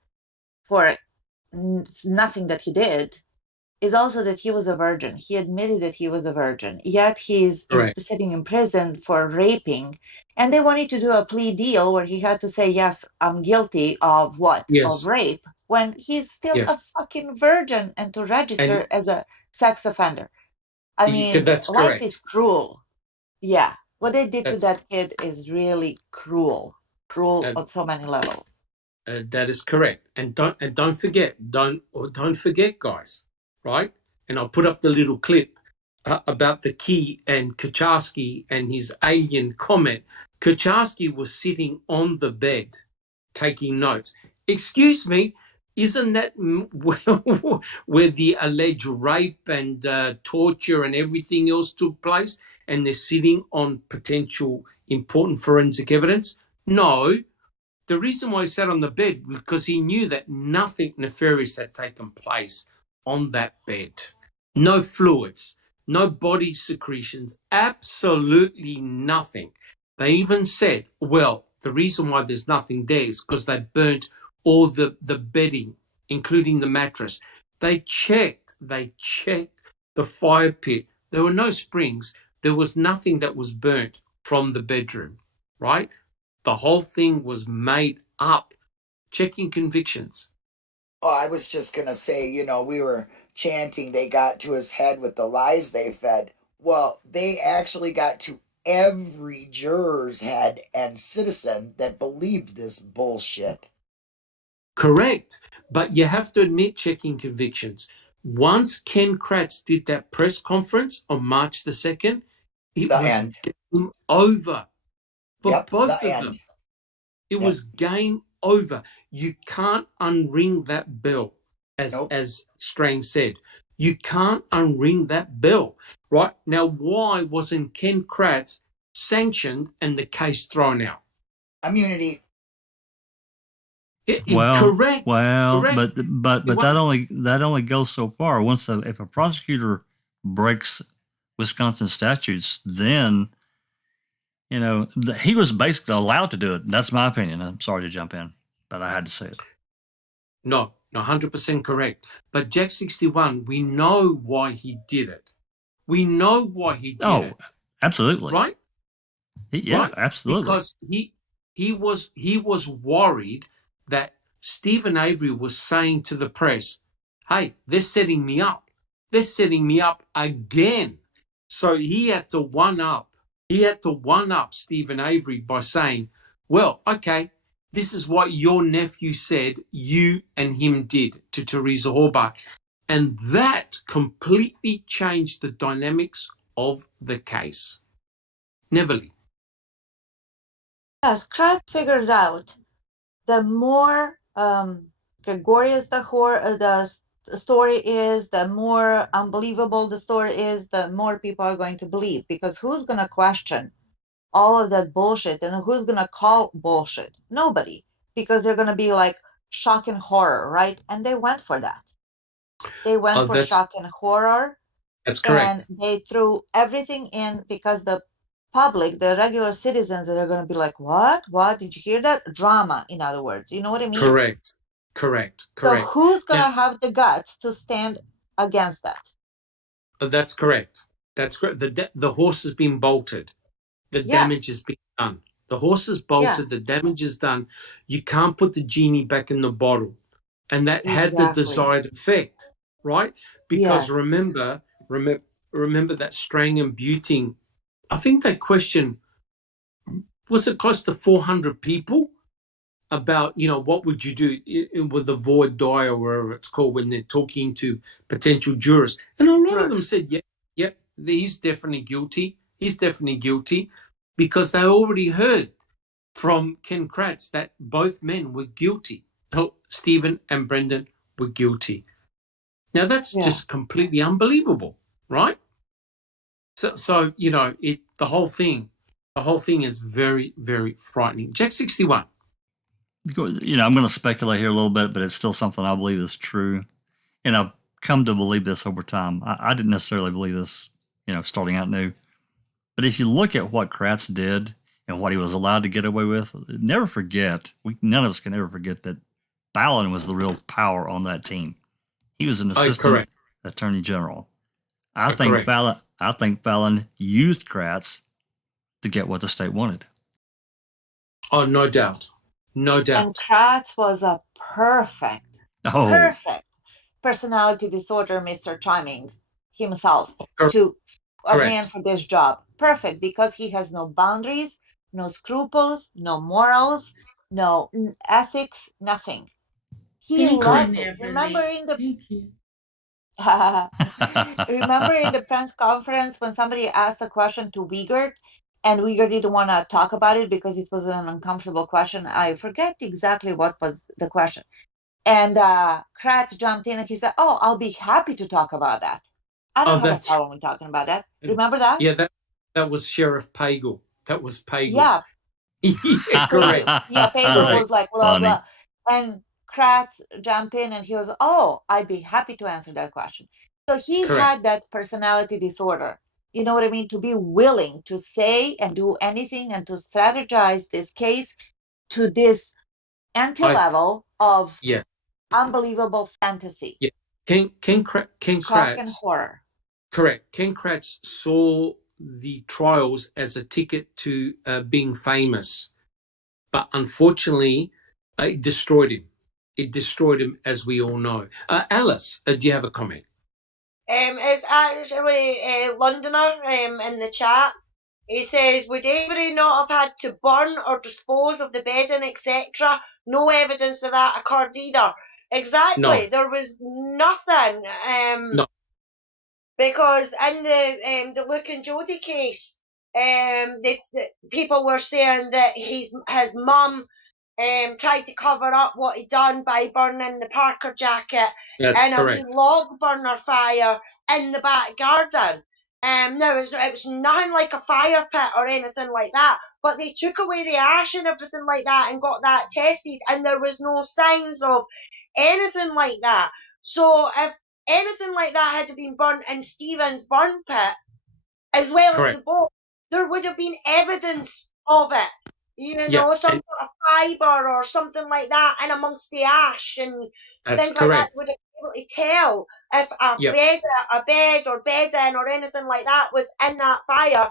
for nothing that he did, is also that he was a virgin. He admitted that he was a virgin, yet he's sitting in prison for raping. And they wanted to do a plea deal where he had to say, yes, I'm guilty of what? Of rape, when he's still a fucking virgin and to register as a sex offender. I mean, life is cruel. Yeah. What they did to that kid is really cruel on so many levels. That is correct. And don't forget, guys, right? And I'll put up the little clip about the key and Kucharski and his alien comment. Kucharski was sitting on the bed taking notes. Excuse me, isn't that where the alleged rape and torture and everything else took place? And they're sitting on potential important forensic evidence? No. The reason why he sat on the bed was because he knew that nothing nefarious had taken place on that bed. No fluids, no body secretions, absolutely nothing. They even said, well, the reason why there's nothing there is because they burnt all the bedding, including the mattress. They checked the fire pit. There were no springs. There was nothing that was burnt from the bedroom, right? The whole thing was made up. Checking convictions. Oh, I was just going to say, we were chanting they got to his head with the lies they fed. Well, they actually got to every juror's head and citizen that believed this bullshit. Correct. But you have to admit, checking convictions. Once Ken Kratz did that press conference on March the 2nd, it was game over for both of them. It was game over. You can't unring that bell, as Strang said. You can't unring that bell, right? Now, why wasn't Ken Kratz sanctioned and the case thrown out? Immunity. Correct. Well, correct. but that only goes so far. If a prosecutor breaks Wisconsin statutes, then he was basically allowed to do it. That's my opinion. I'm sorry to jump in, but I had to say it. No, 100% correct. But Jack 61, we know why he did it. We know why he did it. Absolutely. Right? Right? Absolutely. Because he was worried that Stephen Avery was saying to the press, hey, they're setting me up. They're setting me up again. So he had to one up Stephen Avery by saying, well, okay, this is what your nephew said you and him did to Teresa Horbach. And that completely changed the dynamics of the case. Neverly. Yes, Kratz figured out the more gregarious the story is, the more unbelievable the story is, the more people are going to believe. Because who's going to question all of that bullshit, and who's going to call bullshit? Nobody. Because they're going to be like shock and horror, right? And they went for that. They went for shock and horror. That's correct. And they threw everything in, because the public, the regular citizens, that are going to be like, what? Did you hear that? Drama, in other words. You know what I mean? Correct. So who's going to have the guts to stand against that? That's correct. That's correct. The horse has been bolted. The damage has been done. The horse is bolted. The damage is done. You can't put the genie back in the bottle. And that had the desired effect, right? Because remember that Strang and Buting, I think they questioned, was it close to 400 people about, what would you do with the void die, or whatever it's called, when they're talking to potential jurors. And a lot of them said, yeah, he's definitely guilty. He's definitely guilty, because they already heard from Ken Kratz that both men were guilty. Stephen and Brendan were guilty. Now, that's just completely unbelievable, right? So the whole thing is very, very frightening. Jack 61. I'm going to speculate here a little bit, but it's still something I believe is true. And I've come to believe this over time. I didn't necessarily believe this, starting out new. But if you look at what Kratz did and what he was allowed to get away with, never forget, none of us can ever forget that Fallon was the real power on that team. He was an assistant attorney general. I think Fallon used Kratz to get what the state wanted. Oh, no doubt. No doubt. And Kratz was a perfect personality disorder, Mr. Charming himself, to a man for this job. Perfect, because he has no boundaries, no scruples, no morals, no ethics, nothing. He loved it. Remember in the press conference when somebody asked a question to Wiegert, and Wiegert didn't want to talk about it because it was an uncomfortable question. I forget exactly what was the question. And Kratz jumped in and he said, "Oh, I'll be happy to talk about that. I don't have a problem with talking about that." Remember that? Yeah, that was Sheriff Pagel. That was Pagel. Yeah. Yeah, correct. Yeah, Pagel was like, blah, blah. And Kratz jumped in and he was, "Oh, I'd be happy to answer that question." So he had that personality disorder. You know what I mean? To be willing to say and do anything and to strategize this case to this anti-level of unbelievable fantasy. Yeah. Ken Kratz. Shock and horror. Correct. Ken Kratz saw the trials as a ticket to being famous. But unfortunately, it destroyed him. It destroyed him, as we all know. Alice, do you have a comment? It's actually Londoner in the chat. He says, would Avery not have had to burn or dispose of the bedding, etc.? No evidence of that occurred either. Exactly. No. There was nothing. No. Because in the Luke and Jodie case, the people were saying that his mum tried to cover up what he'd done by burning the Parker jacket in a wee log burner fire in the back garden. No, it was nothing like a fire pit or anything like that, but they took away the ash and everything like that and got that tested, and there was no signs of anything like that. So if anything like that had been burnt in Stephen's burn pit, as well as the boat, there would have been evidence of it. You know, some sort of fibre or something like that in amongst the ash and things like that would have been able to tell if a bed or bedding or anything like that was in that fire.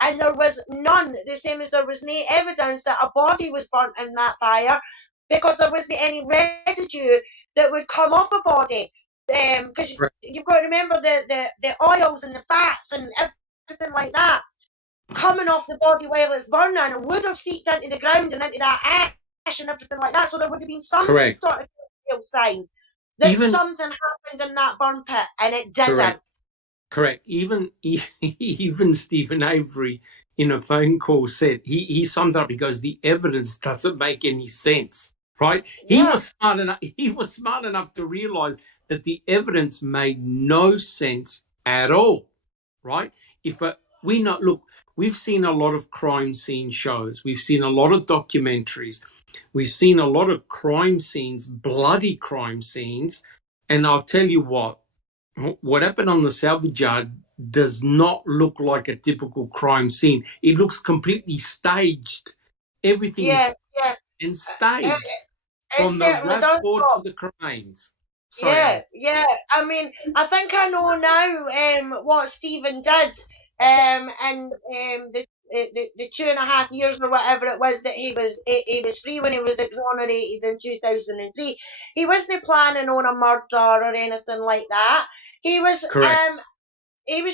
And there was none, the same as there was no evidence that a body was burnt in that fire, because there wasn't any residue that would come off a body. Because you've got to remember the oils and the fats and everything like that coming off the body while it's burning would have seeped into the ground and into that ash and everything like that. So there would have been some sort of sign that something happened in that burn pit, and it didn't. Correct. Even Stephen Avery in a phone call said, he summed up, he goes, the evidence doesn't make any sense, right? He was smart enough to realize that the evidence made no sense at all, right? We've seen a lot of crime scene shows. We've seen a lot of documentaries. We've seen a lot of crime scenes, bloody crime scenes. And I'll tell you what happened on the salvage yard does not look like a typical crime scene. It looks completely staged. Everything is staged from the RAV4 to the crimes. Sorry, yeah. I mean, I think I know now what Stephen did. And the 2.5 years or whatever it was that he was free when he was exonerated in 2003. He wasn't planning on a murder or anything like that. He was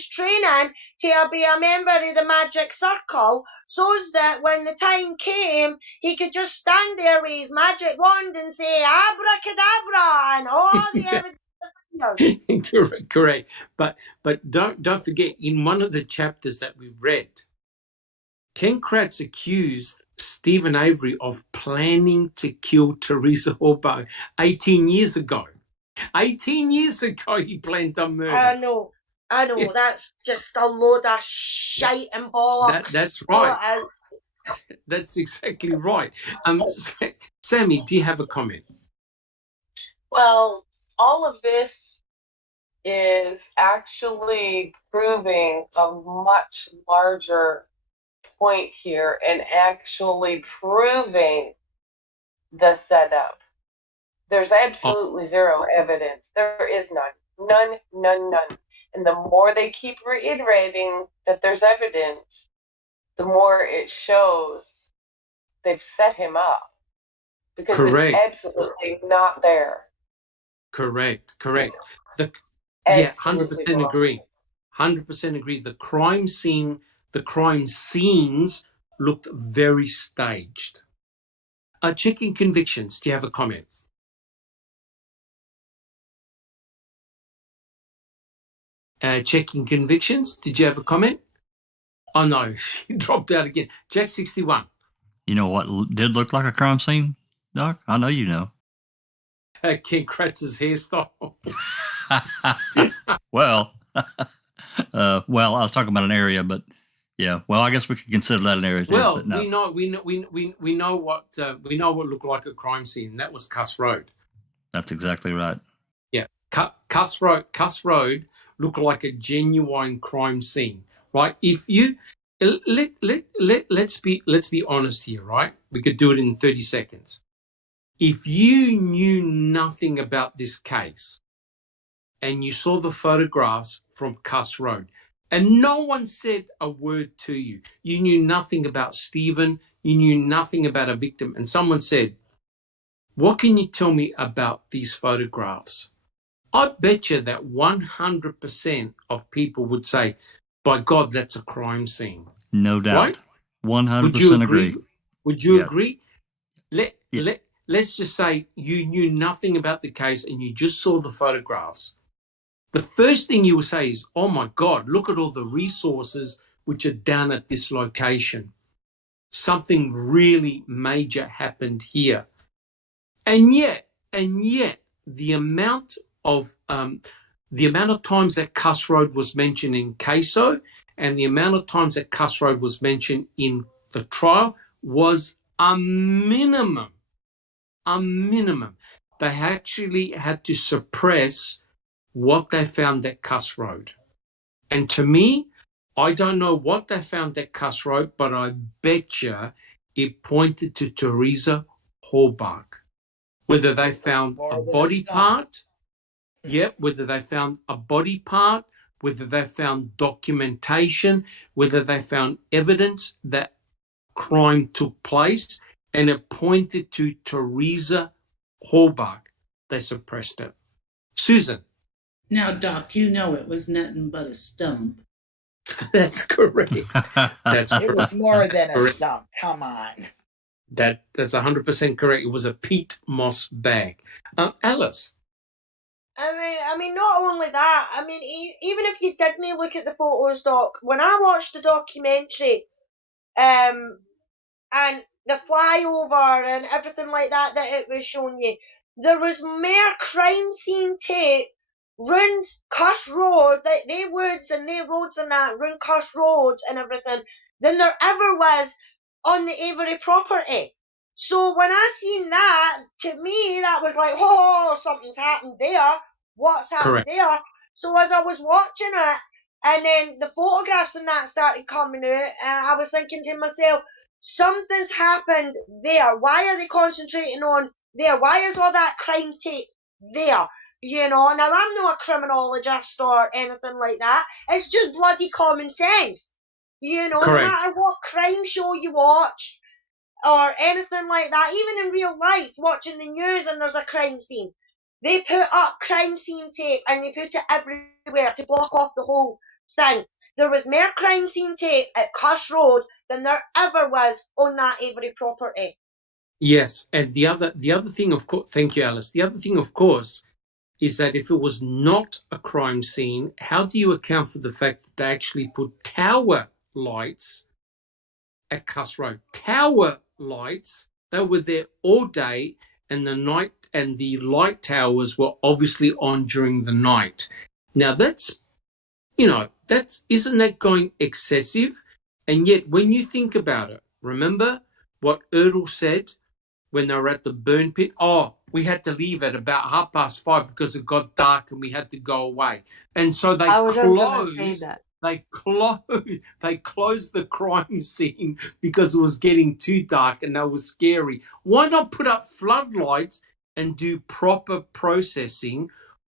training to be a member of the Magic Circle, so that when the time came, he could just stand there with his magic wand and say abracadabra, and all the evidence. Correct. But don't forget, in one of the chapters that we read, Ken Kratz accused Stephen Avery of planning to kill Teresa Horbo 18 years ago. 18 years ago, he planned a murder. I know. Yeah. That's just a load of shite and bollocks. That's right. That's exactly right. Sammy, do you have a comment? Well, all of this is actually proving a much larger point here and actually proving the setup. There's absolutely zero evidence. There is none. None. And the more they keep reiterating that there's evidence, the more it shows they've set him up. Because it's absolutely not there. Correct. 100% agree. 100% agree. The crime scenes looked very staged. Checking convictions. Do you have a comment? Checking convictions. Did you have a comment? Oh no, she dropped out again. Jack 61. You know what did look like a crime scene, Doc? I know you know. Ken Kratz's hairstyle. Well, I was talking about an area, but yeah. Well, I guess we could consider that an area too. Well, but no. we know what looked like a crime scene. That was Cuss Road. That's exactly right. Yeah, Cuss Road looked like a genuine crime scene, right? If you let's be honest here, right? We could do it in 30 seconds. If you knew nothing about this case and you saw the photographs from Cuss Road and no one said a word to you, you knew nothing about Stephen, you knew nothing about a victim, and someone said, what can you tell me about these photographs? I bet you that 100% of people would say, by God, that's a crime scene. No doubt. Right? 100% Would you agree. Would you Yeah. agree? Let's just say you knew nothing about the case and you just saw the photographs. The first thing you will say is, oh my God, look at all the resources which are down at this location. Something really major happened here. And yet, the amount of times that Cuss Road was mentioned in CASO and the amount of times that Cuss Road was mentioned in the trial was a minimum. A minimum. They actually had to suppress what they found at Cuss Road. And to me, I don't know what they found at Cuss Road, but I bet you it pointed to Teresa Hallbach. Whether they found a body part, whether they found a body part, whether they found documentation, whether they found evidence that crime took place, and it pointed to Teresa Hallbach. They suppressed it. Susan. Now, Doc, you know it was nothing but a stump. That's correct. It was more than a stump. Come on. That's 100% correct. It was a peat moss bag. Alice. I mean, not only that. I mean, even if you didn't look at the photos, Doc, when I watched the documentary, and the flyover and everything like that it was showing you, there was more crime scene tape round Cuss Road, they woods and they roads and that, round Cuss Roads and everything, than there ever was on the Avery property. So when I seen that, to me, that was like, oh, something's happened there. What's happened there? So as I was watching it, and then the photographs and that started coming out, I was thinking to myself, something's happened there. Why are they concentrating on there? Why is all that crime tape there? You know, now I'm not a criminologist or anything like that. It's just bloody common sense. You know, no matter what crime show you watch or anything like that, even in real life, watching the news and there's a crime scene, they put up crime scene tape and they put it everywhere to block off the whole thing. There was more crime scene tape at Cuss Road than there ever was on that Avery property. Yes, and the other thing, of course, thank you, Alice. The other thing, of course, is that if it was not a crime scene, how do you account for the fact that they actually put tower lights at Cuss Road? Tower lights, they were there all day, and the night and the light towers were obviously on during the night. Now that's, isn't that going excessive? And yet, when you think about it, remember what Erdl said when they were at the burn pit? Oh, we had to leave at about 5:30 because it got dark and we had to go away. And so they closed the crime scene because it was getting too dark and that was scary. Why not put up floodlights and do proper processing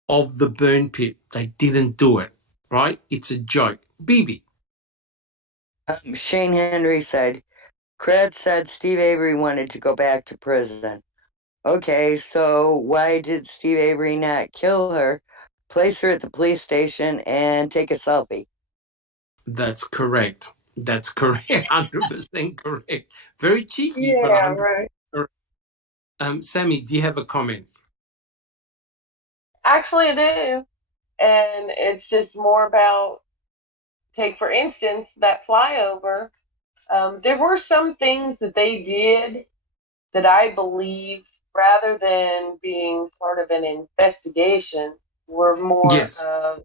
of the burn pit? They didn't do it, right? It's a joke. Bibi. Shane Henry said, Cred said Steve Avery wanted to go back to prison. Okay, so why did Steve Avery not kill her, place her at the police station, and take a selfie? That's correct. 100% correct. Very cheeky, but 100% right. correct. Sammy, do you have a comment? Actually, I do. And it's just more about, take for instance, that flyover. There were some things that they did that I believe, rather than being part of an investigation, were more of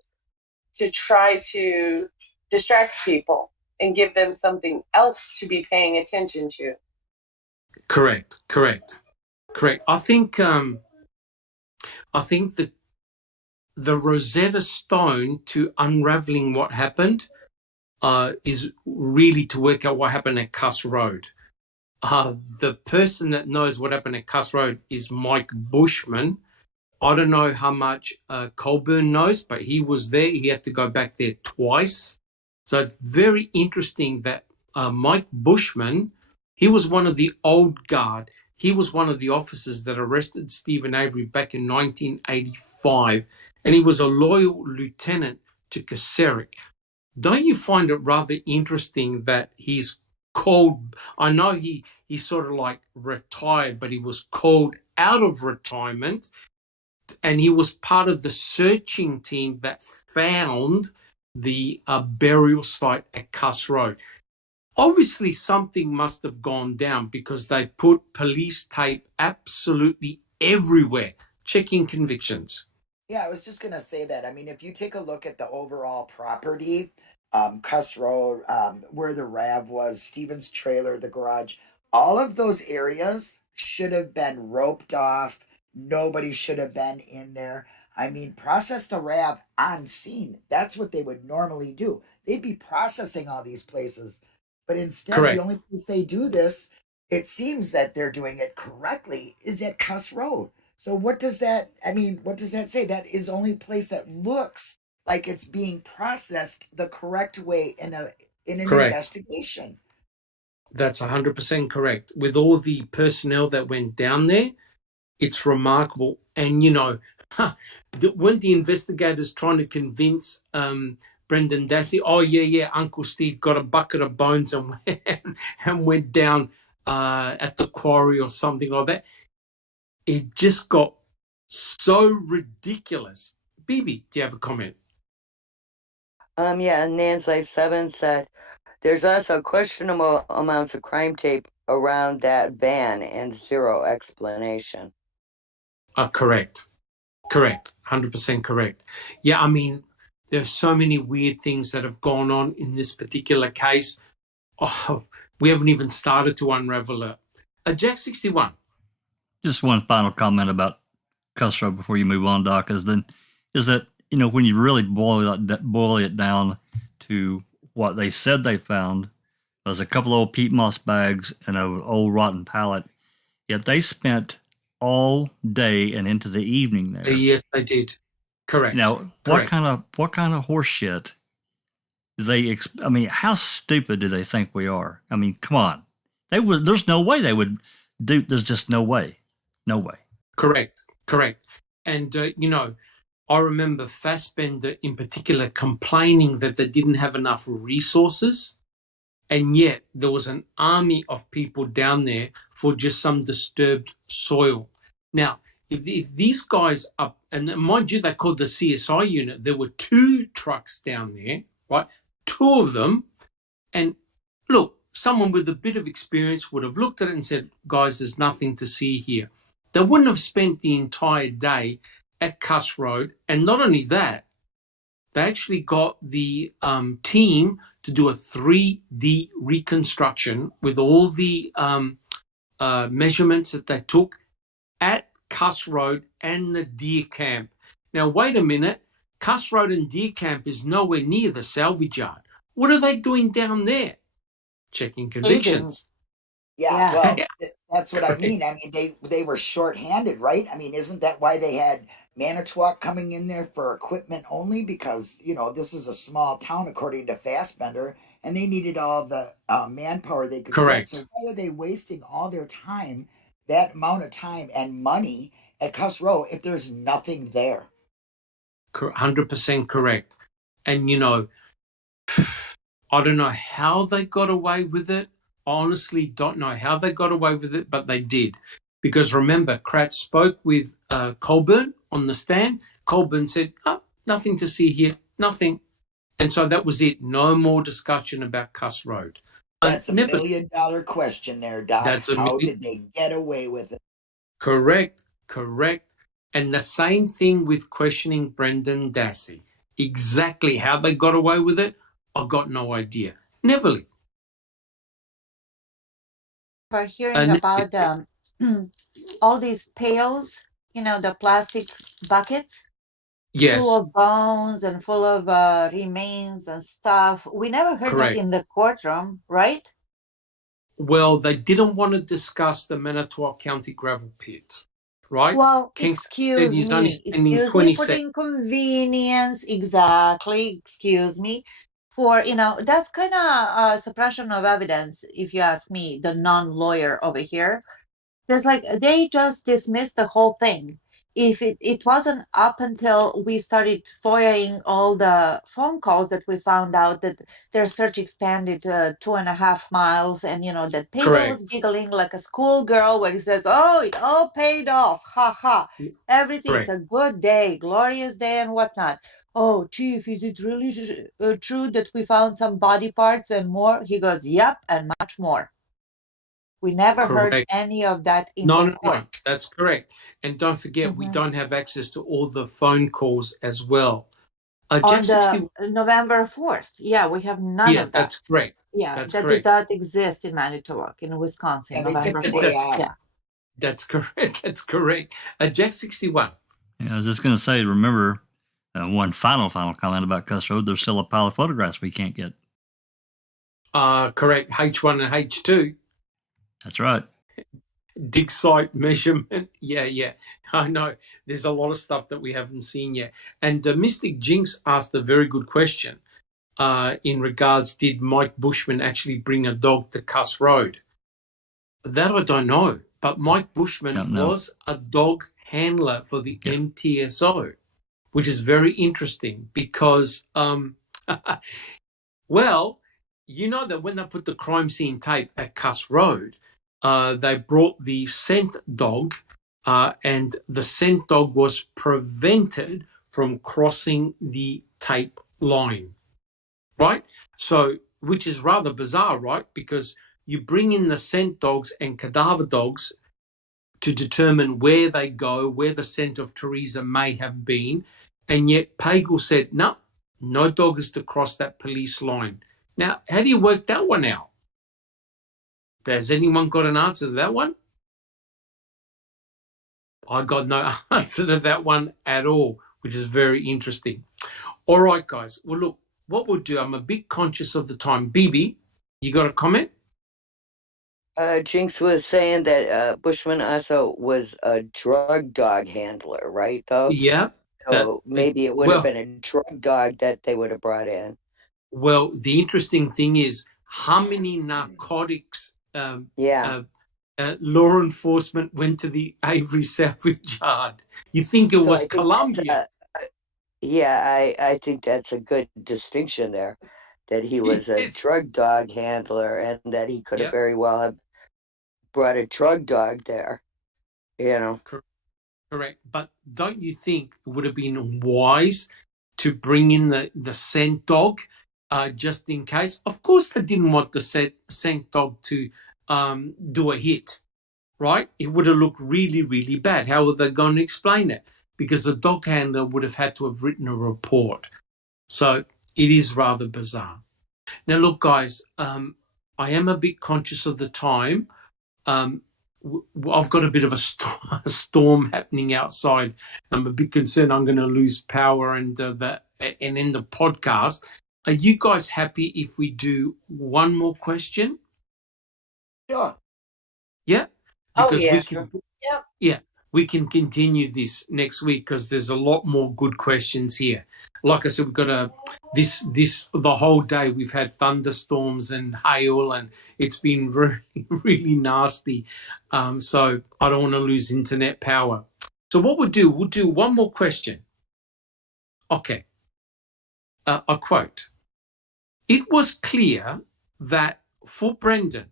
to try to distract people and give them something else to be paying attention to. Correct. I think the Rosetta Stone to unraveling what happened is really to work out what happened at Cuss Road. The person that knows what happened at Cuss Road is Mike Bushman. I don't know how much Colburn knows, but he was there. He had to go back there twice. So it's very interesting that Mike Bushman, he was one of the old guard. He was one of the officers that arrested Stephen Avery back in 1985 and he was a loyal lieutenant to Kasserich. Don't you find it rather interesting that he's called, I know he sort of like retired, but he was called out of retirement, and he was part of the searching team that found the burial site at Cuss Road. Obviously, something must have gone down because they put police tape absolutely everywhere, checking convictions. Yeah, I was just going to say that. I mean, if you take a look at the overall property, Cuss Road, where the RAV was, Stevens trailer, the garage, all of those areas should have been roped off. Nobody should have been in there. I mean, process the RAV on scene. That's what they would normally do. They'd be processing all these places. But instead, Correct. the only place they do this, it seems that they're doing it correctly, is at Cuss Road. So what does that, I mean, what does that say? That is the only place that looks like it's being processed the correct way in an Correct. investigation. That's 100% correct. With all the personnel that went down there, it's remarkable. And, you know, weren't the investigators trying to convince Brendan Dassey, oh, yeah, Uncle Steve got a bucket of bones and went down at the quarry or something like that? It just got so ridiculous. Bibi, do you have a comment? Yeah, Nancy 7 said, there's also questionable amounts of crime tape around that van and zero explanation. Correct. 100% correct. Yeah, I mean, there's so many weird things that have gone on in this particular case. Oh, we haven't even started to unravel it. Jack 61. Just one final comment about Cuss Road before you move on, Doc, is that, you know, when you really boil it down to what they said they found, was a couple of old peat moss bags and an old rotten pallet, yet they spent all day and into the evening there. Yes, they did. Correct. Now, Correct. what kind of horse shit do they? I mean, how stupid do they think we are? I mean, come on, there's no way they would do. There's just no way. Correct. And you know, I remember Fassbender in particular complaining that they didn't have enough resources, and yet there was an army of people down there for just some disturbed soil. Now, if these guys are, and mind you, they called the CSI unit, there were 2 trucks down there, right? 2 of them. And look, someone with a bit of experience would have looked at it and said, guys, there's nothing to see here. They wouldn't have spent the entire day at Cuss Road. And not only that, they actually got the team to do a 3D reconstruction with all the measurements that they took at Cuss Road and the deer camp. Now, wait a minute. Cuss Road and deer camp is nowhere near the salvage yard. What are they doing down there? Checking convictions. Yeah, well, that's what I mean. I mean, they were short-handed, right? I mean, isn't that why they had Manitowoc coming in there for equipment only? Because, you know, this is a small town, according to Fassbender, and they needed all the manpower they could Correct. get. So why are they wasting all their time, that amount of time and money at Cuss Row if there's nothing there? 100% correct. And, you know, I don't know how they got away with it. I honestly don't know how they got away with it, but they did. Because remember, Kratz spoke with Colburn on the stand. Colburn said, oh, nothing to see here, nothing. And so that was it. No more discussion about Cuss Road. That's a $1 million question there, Doc. How did they get away with it? Correct. And the same thing with questioning Brendan Dassey. Exactly how they got away with it, I got no idea. Neverly. We're hearing about all these pails, you know, the plastic buckets. Yes. Full of bones and full of remains and stuff. We never heard that in the courtroom, right? Well, they didn't want to discuss the Manitowoc County gravel pits, right? Well, excuse me for the inconvenience. Exactly. Excuse me. For, you know, that's kind of suppression of evidence, if you ask me, the non-lawyer over here. There's like, they just dismissed the whole thing. if it wasn't up until we started following all the phone calls that we found out that their search expanded to 2.5 miles, and that Pedro was giggling like a schoolgirl when he says, "Oh, it all paid off, ha ha, everything's a good day, glorious day," and whatnot. "Oh, Chief, is it really true that we found some body parts and more?" He goes, "Yep, and much more." We never heard any of that in the court. No, that's correct. And don't forget, we don't have access to all the phone calls as well. On the November 4th, we have none of that. That's correct. That did not exist in Manitowoc, in Wisconsin, and November they took the 4th. day off. Yeah. That's correct. That's correct. Jack 61. Yeah, I was just going to say, remember, one final comment about Cuss Road, there's still a pile of photographs we can't get. Correct. H1 and H2. That's right. Dig site measurement. Yeah. I know. There's a lot of stuff that we haven't seen yet. And Mystic Jinx asked a very good question in regards, did Mike Bushman actually bring a dog to Cuss Road? That I don't know. But Mike Bushman was a dog handler for the MTSO, which is very interesting because, well, you know that when they put the crime scene tape at Cuss Road, they brought the scent dog, and the scent dog was prevented from crossing the tape line, right? So, which is rather bizarre, right? Because you bring in the scent dogs and cadaver dogs to determine where they go, where the scent of Teresa may have been, and yet Pagel said, no dog is to cross that police line. Now, how do you work that one out? Has anyone got an answer to that one? I got no answer to that one at all, which is very interesting. All right, guys. Well, look, what we'll do, I'm a bit conscious of the time. Bibi, you got a comment? Jinx was saying that Bushman also was a drug dog handler, right, though? Yeah. So maybe it would have been a drug dog that they would have brought in. Well, the interesting thing is how many narcotics law enforcement went to the Avery salvage yard. You think it was Colombia? I think that's a good distinction there, that he was a drug dog handler and that he could have very well have brought a drug dog there, Correct. But don't you think it would have been wise to bring in the scent dog just in case? Of course, they didn't want the scent dog to do a hit, right? It would have looked really, really bad. How were they going to explain it? Because the dog handler would have had to have written a report. So it is rather bizarre. Now, look, guys, I am a bit conscious of the time. I've got a bit of a storm happening outside. I'm a bit concerned I'm going to lose power and end the podcast. Are you guys happy if we do one more question? Sure. Yeah? Because we can. Yep. Yeah, we can continue this next week because there's a lot more good questions here. Like I said, we've got the whole day we've had thunderstorms and hail, and it's been really, really nasty. So I don't want to lose internet power. So what we'll do one more question. Okay. A quote. It was clear that for Brendan,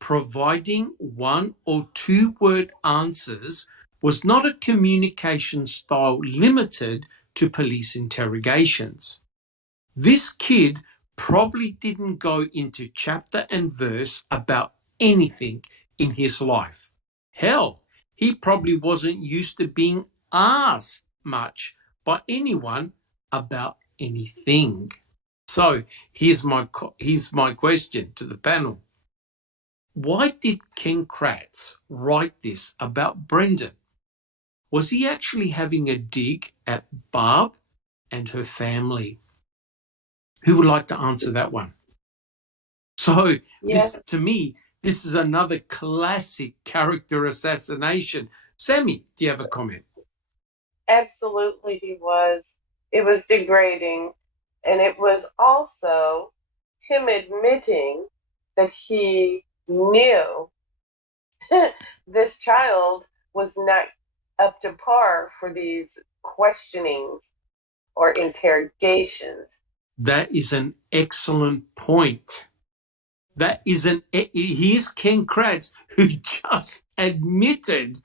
providing 1 or 2 word answers was not a communication style limited to police interrogations. This kid probably didn't go into chapter and verse about anything in his life. Hell, he probably wasn't used to being asked much by anyone about anything. So here's my question to the panel. Why did Ken Kratz write this about Brendan? Was he actually having a dig at Barb and her family? Who would like to answer that one? So to me, this is another classic character assassination. Sammy, do you have a comment? Absolutely, he was. It was degrading. And it was also him admitting that he knew this child was not up to par for these questionings or interrogations. That is an excellent point. Here's Ken Kratz, who just admitted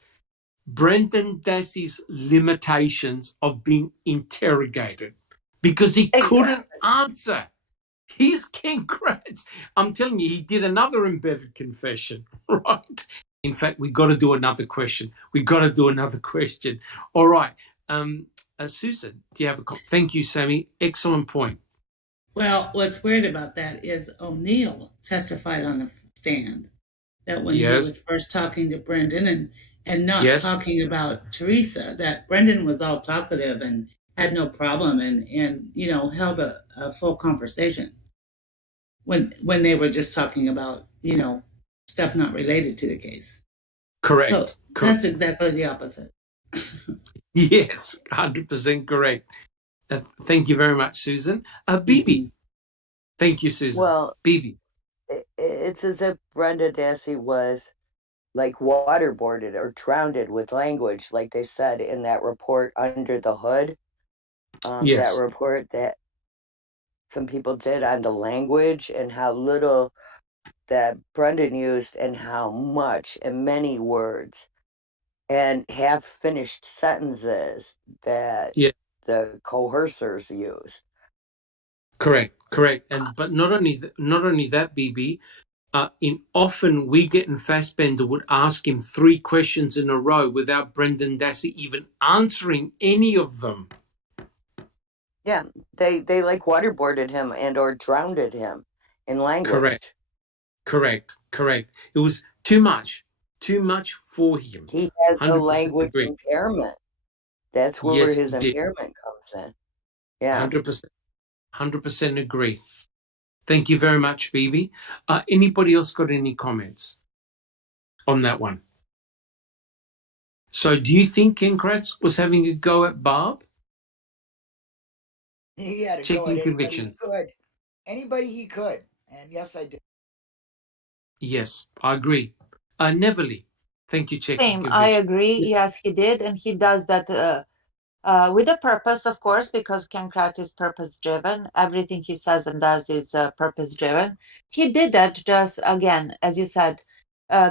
Brendan Dassey's limitations of being interrogated because he couldn't answer. He's Ken Kratz. I'm telling you, he did another embedded confession, right? In fact, we got to do another question. All right. Susan, do you have a comment? Thank you, Sammy. Excellent point. Well, what's weird about that is O'Neill testified on the stand that when he was first talking to Brendan and not talking about Teresa, that Brendan was all talkative and had no problem and held a full conversation when they were just talking about stuff not related to the case. Correct. So that's exactly the opposite. Yes, 100% correct. Thank you very much, Susan. Bibi. Mm-hmm. Thank you, Susan. Well, Bibi. It's as if Brenda Dassey was like waterboarded or drowned with language, like they said in that report Under the Hood. That report that some people did on the language and how little that Brendan used and how much and many words and half-finished sentences that the coercers use. Correct. But not only that, Bibi. Often Wiegert and Fassbender would ask him 3 questions in a row without Brendan Dassey even answering any of them. Yeah, they like waterboarded him and or drowned him in language. Correct. It was too much for him. He has a language impairment. That's where his impairment comes in. Yeah. 100% agree. Thank you very much, Bibi. Anybody else got any comments on that one? So do you think Ken Kratz was having a go at Barb? He had a go at anybody he could. Anybody he could. And yes, I do. Yes, I agree. Neverly, thank you, Same, I agree. Yes, he did. And he does that with a purpose, of course, because Ken Kratz is purpose-driven. Everything he says and does is purpose-driven. He did that just, again, as you said,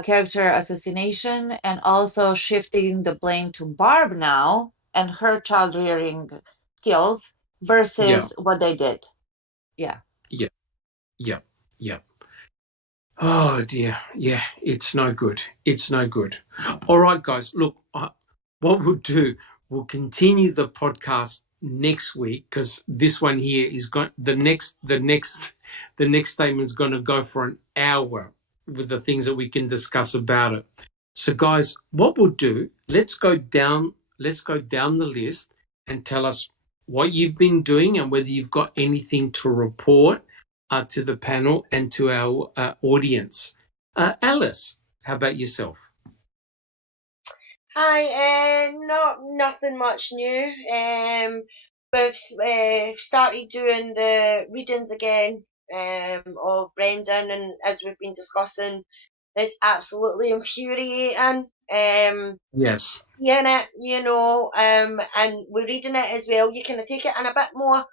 character assassination and also shifting the blame to Barb now and her child-rearing skills versus what they did. Yeah. Oh, dear. Yeah, it's no good. All right, guys, look, what we'll do, we'll continue the podcast next week because this one here is going. The next statement is going to go for an hour with the things that we can discuss about it. So, guys, what we'll do, let's go down the list and tell us what you've been doing and whether you've got anything to report to the panel and to our audience. Alice, how about yourself? Hi, nothing much new. We've started doing the readings again of Brendan, and as we've been discussing, it's absolutely infuriating. Yes. Seeing it, and we're reading it as well. You kind of take it in a bit more,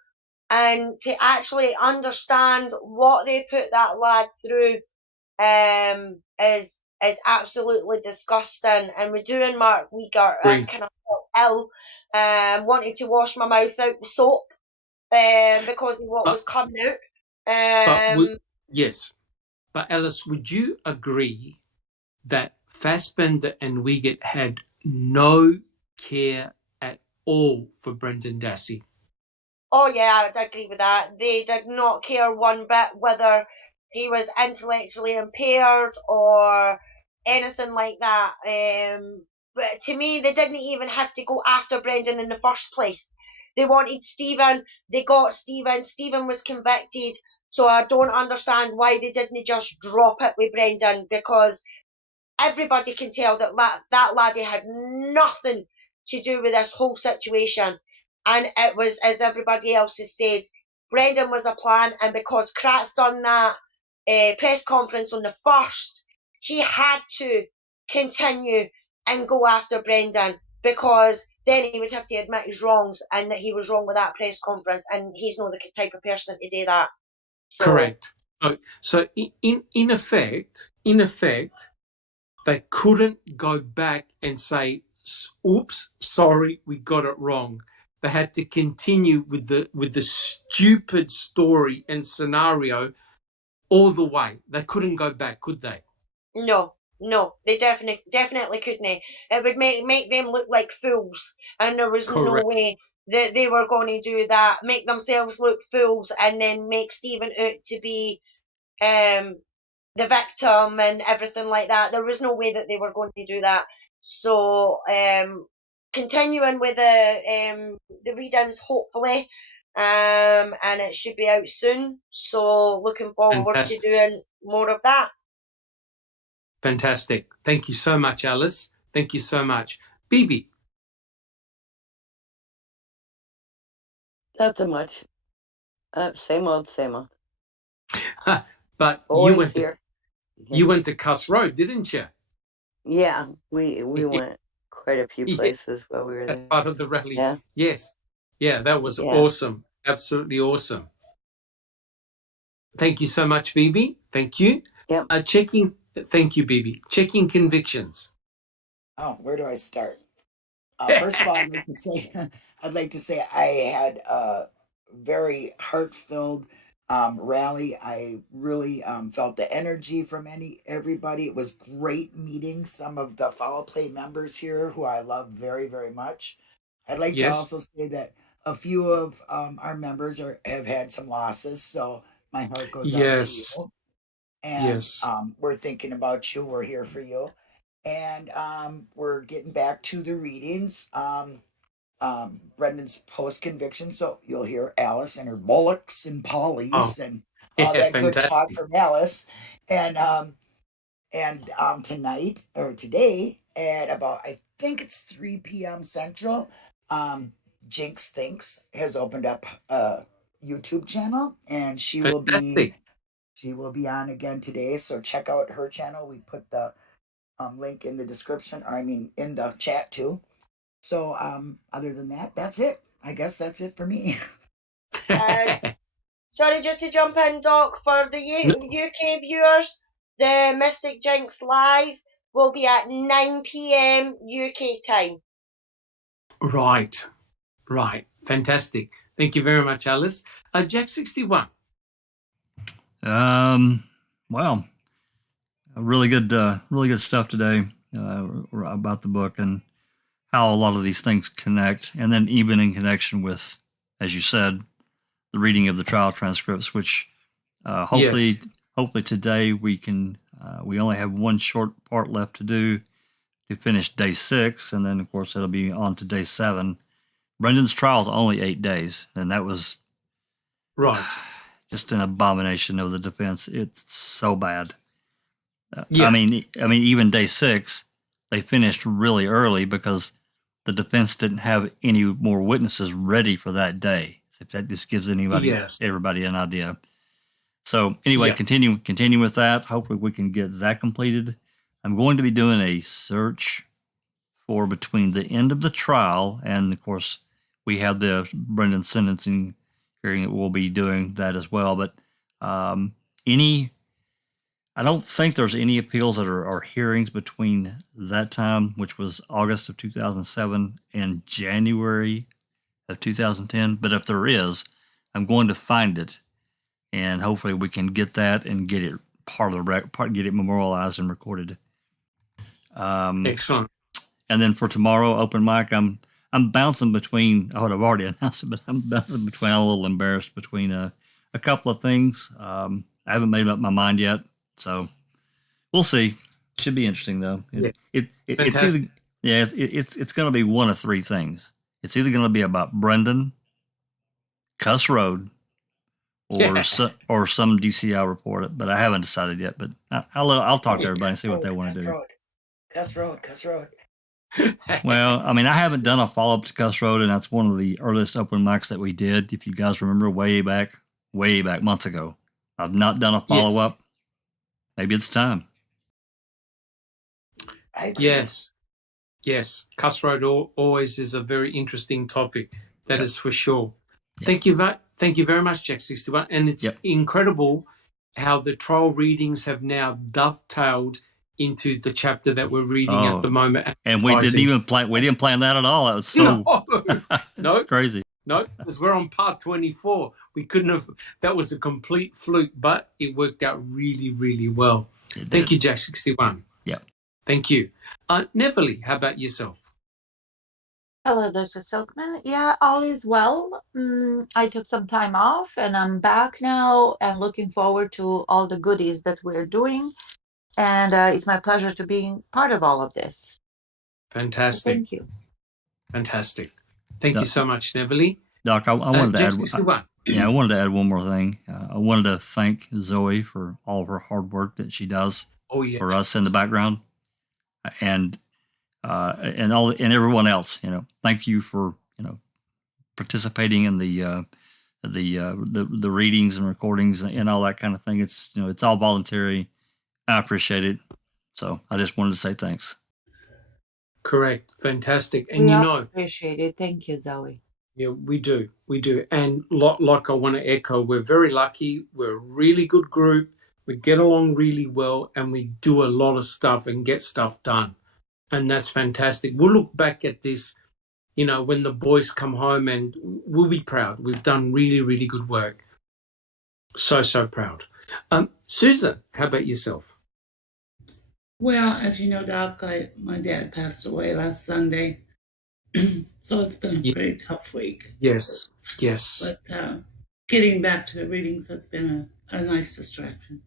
and to actually understand what they put that lad through, is absolutely disgusting. And we're doing Mark Wiegert, I kind of felt ill, wanted to wash my mouth out with soap, because of what was coming out. But Alice, would you agree that Fassbender and Wiegert had no care at all for Brendan Dassey? Oh yeah, I would agree with that. They did not care one bit whether he was intellectually impaired or anything like that. But to me, they didn't even have to go after Brendan in the first place. They wanted Stephen. They got Stephen. Stephen was convicted. So I don't understand why they didn't just drop it with Brendan, because everybody can tell that that laddie had nothing to do with this whole situation. And it was, as everybody else has said, Brendan was a plan, and because Kratz done that press conference on the 1st, he had to continue and go after Brendan. because then he would have to admit his wrongs and that he was wrong with that press conference, and he's not the type of person to do that. So, correct. So in effect, they couldn't go back and say, "Oops, sorry, we got it wrong." They had to continue with the stupid story and scenario all the way. They couldn't go back, could they? No, they definitely couldn't. It would make them look like fools, and there was no Correct. way that they were going to do that. Make themselves look fools, and then make Stephen out to be the victim and everything like that. There was no way that they were going to do that. So continuing with the readings, hopefully, and it should be out soon. So looking forward to Fantastic. doing more of that. Fantastic. Thank you so much, Alice. Thank you so much. Bibi. Not so much. Same old, same old. But Always you went to Cuss Road, didn't you? Yeah, we went quite a few places while we were there. Part of the rally. Yeah. Yes. Yeah, that was awesome. Absolutely awesome. Thank you so much, Bibi. Thank you. Yep. Thank you, Bibi. Checking convictions. Oh, where do I start? First of all, I'd like to say I had a very heart-filled rally. I really felt the energy from everybody. It was great meeting some of the Follow Play members here, who I love very, very much. I'd like to also say that a few of our members have had some losses, so my heart goes out to you. And we're thinking about you. We're here for you. And we're getting back to the readings. Brendan's post conviction, so you'll hear Alice and her bullocks and pollies and all that good talk from Alice. And tonight or today at about, I think it's 3 p.m. Central, Jinx Thinks has opened up a YouTube channel, and she will be on again today. So check out her channel. We put the link in the description, or I mean in the chat too. So other than that, that's it. I guess that's it for me. Sorry, just to jump in, Doc, for the UK viewers, the Mystic Jinx Live will be at 9 p.m. UK time. Right. Fantastic. Thank you very much, Alice. Jack 61. Well, really good stuff today about the book and how a lot of these things connect, and then even in connection with, as you said, the reading of the trial transcripts, which hopefully today we can. We only have one short part left to do to finish day 6, and then of course it'll be on to day 7. Brendan's trial is only 8 days, and that was just an abomination of the defense. It's so bad. I mean, even day 6, they finished really early because the defense didn't have any more witnesses ready for that day. If that just gives everybody an idea. So anyway, continue with that. Hopefully we can get that completed. I'm going to be doing a search for between the end of the trial and, of course, we have the Brendan sentencing hearing that we'll be doing that as well. But I don't think there's any appeals that are hearings between that time, which was August of 2007, and January of 2010. But if there is, I'm going to find it, and hopefully we can get that and get it get it memorialized and recorded. Excellent. And then for tomorrow, open mic, I'm bouncing between. I've already announced it, but I'm bouncing between. I'm a little embarrassed between a couple of things. I haven't made up my mind yet. So we'll see. Should be interesting though. It's going to be one of 3 things. It's either going to be about Brendan, Cuss Road, or some DCI report. But I haven't decided yet. But I'll talk to everybody and see what they want to do. Cuss Road. Well, I mean, I haven't done a follow-up to Cuss Road, and that's one of the earliest open mics that we did. If you guys remember, way back months ago. I've not done a follow-up. Yes. Maybe it's time. Yes. Yes, CASO always is a very interesting topic. That is for sure. Yep. Thank you very much, Jack 61. And it's incredible how the trial readings have now dovetailed into the chapter that we're reading at the moment. And we didn't plan that at all. That was so no, it's crazy. No, because we're on part 24. We couldn't have, that was a complete fluke, but it worked out really, really well. Thank you, Jack 61. Yeah. Thank you. Neville, how about yourself? Hello, Dr. Silkman. Yeah, all is well. I took some time off and I'm back now and looking forward to all the goodies that we're doing. And it's my pleasure to be part of all of this. Fantastic. So thank you. Fantastic. Thank you so much, Neville. Doc, I wanted to add I wanted to add one more thing. I wanted to thank Zoe for all of her hard work that she does for us in the background. And everyone else, thank you for participating in the readings and recordings and all that kind of thing. It's it's all voluntary. I appreciate it. So I just wanted to say thanks. Correct. Fantastic. And we appreciate it. Thank you, Zoe. Yeah, we do. And like I want to echo, we're very lucky. We're a really good group. We get along really well and we do a lot of stuff and get stuff done. And that's fantastic. We'll look back at this, when the boys come home and we'll be proud. We've done really, really good work. So proud. Susan, how about yourself? Well, as you know, Doc, my dad passed away last Sunday. So it's been a very tough week. Yes. But getting back to the readings has been a nice distraction.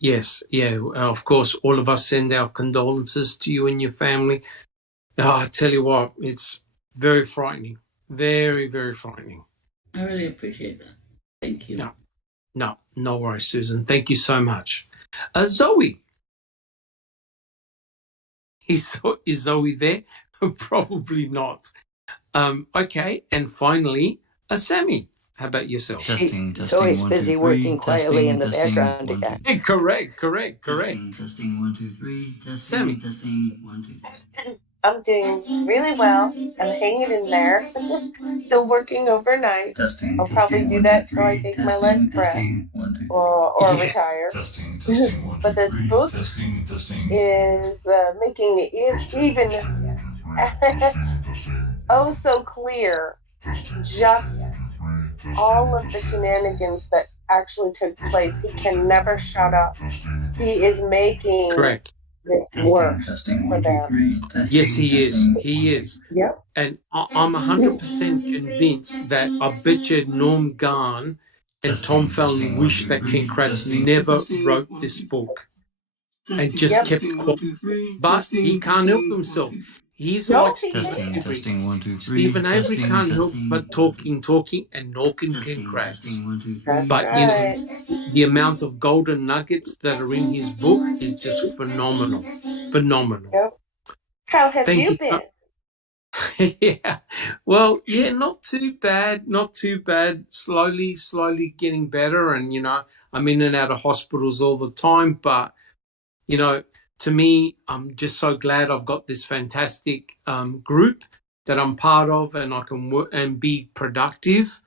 Yes, of course, all of us send our condolences to you and your family. I tell you what, it's very frightening. Very, very frightening. I really appreciate that. Thank you. No worries, Susan. Thank you so much. Zoe. Is Zoe there? Probably not. Okay, and finally, Sammy. How about yourself? Testing. Zoe's busy working quietly in the background again. Correct. Testing 1 2 3. Testing. Sammy. Testing 1 2 3. I'm doing really well. I'm hanging in there. Still working overnight. I'll probably do that till I take my last breath or retire. But this book is making it even so clear just all of the shenanigans that actually took place. He can never shut up. He is making this work for them. Yes, he is. He is. Yep. And I'm 100% convinced that I bet you Norm Garn and Tom Fallon wish that Ken Kratz never wrote this book and just kept quiet. But he can't help himself. He's like Testing 1 2 3. Stephen Avery can't help but talking, and Norkin Ken Kratz. But the amount of golden nuggets that are in his book is just phenomenal. Yep. How have you been? Yeah. Well, not too bad. Slowly getting better. And, I'm in and out of hospitals all the time. But, to me, I'm just so glad I've got this fantastic group that I'm part of, and I can work and be productive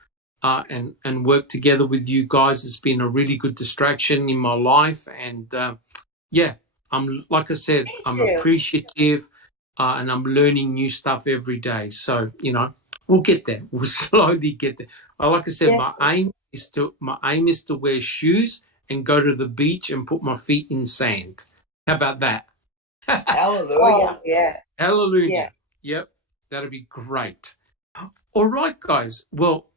and work together with you guys. It's been a really good distraction in my life. And, I'm, like I said, I'm appreciative and I'm learning new stuff every day. So, we'll get there. We'll slowly get there. Like I said, my aim is to wear shoes and go to the beach and put my feet in sand. How about that? Hallelujah. Oh, yeah. Hallelujah. Yeah. Yep. That'll be great. All right, guys. Well,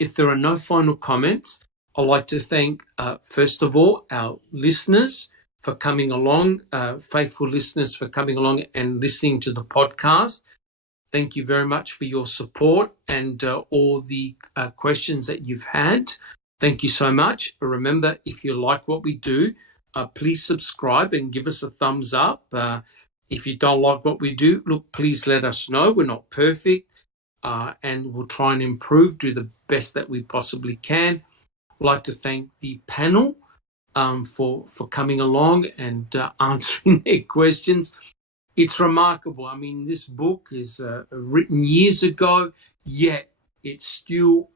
if there are no final comments, I'd like to thank, first of all, our listeners for coming along, faithful listeners for coming along and listening to the podcast. Thank you very much for your support and all the questions that you've had. Thank you so much. Remember, if you like what we do, please subscribe and give us a thumbs up. If you don't like what we do, look, please let us know. We're not perfect, and we'll try and improve, do the best that we possibly can. I'd like to thank the panel for coming along and answering their questions. it's remarkable. I mean, this book is written years ago, yet it's still,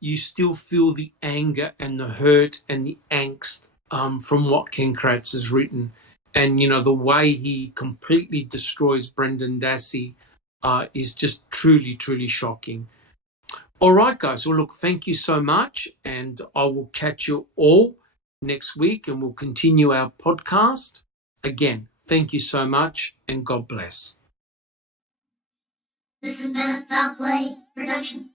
you still feel the anger and the hurt and the angst from what Ken Kratz has written. And, you know, the way he completely destroys Brendan Dassey is just truly, truly shocking. All right, guys. Well, look, thank you so much. And I will catch you all next week and we'll continue our podcast. Again, thank you so much and God bless. This has been a Foul Play production.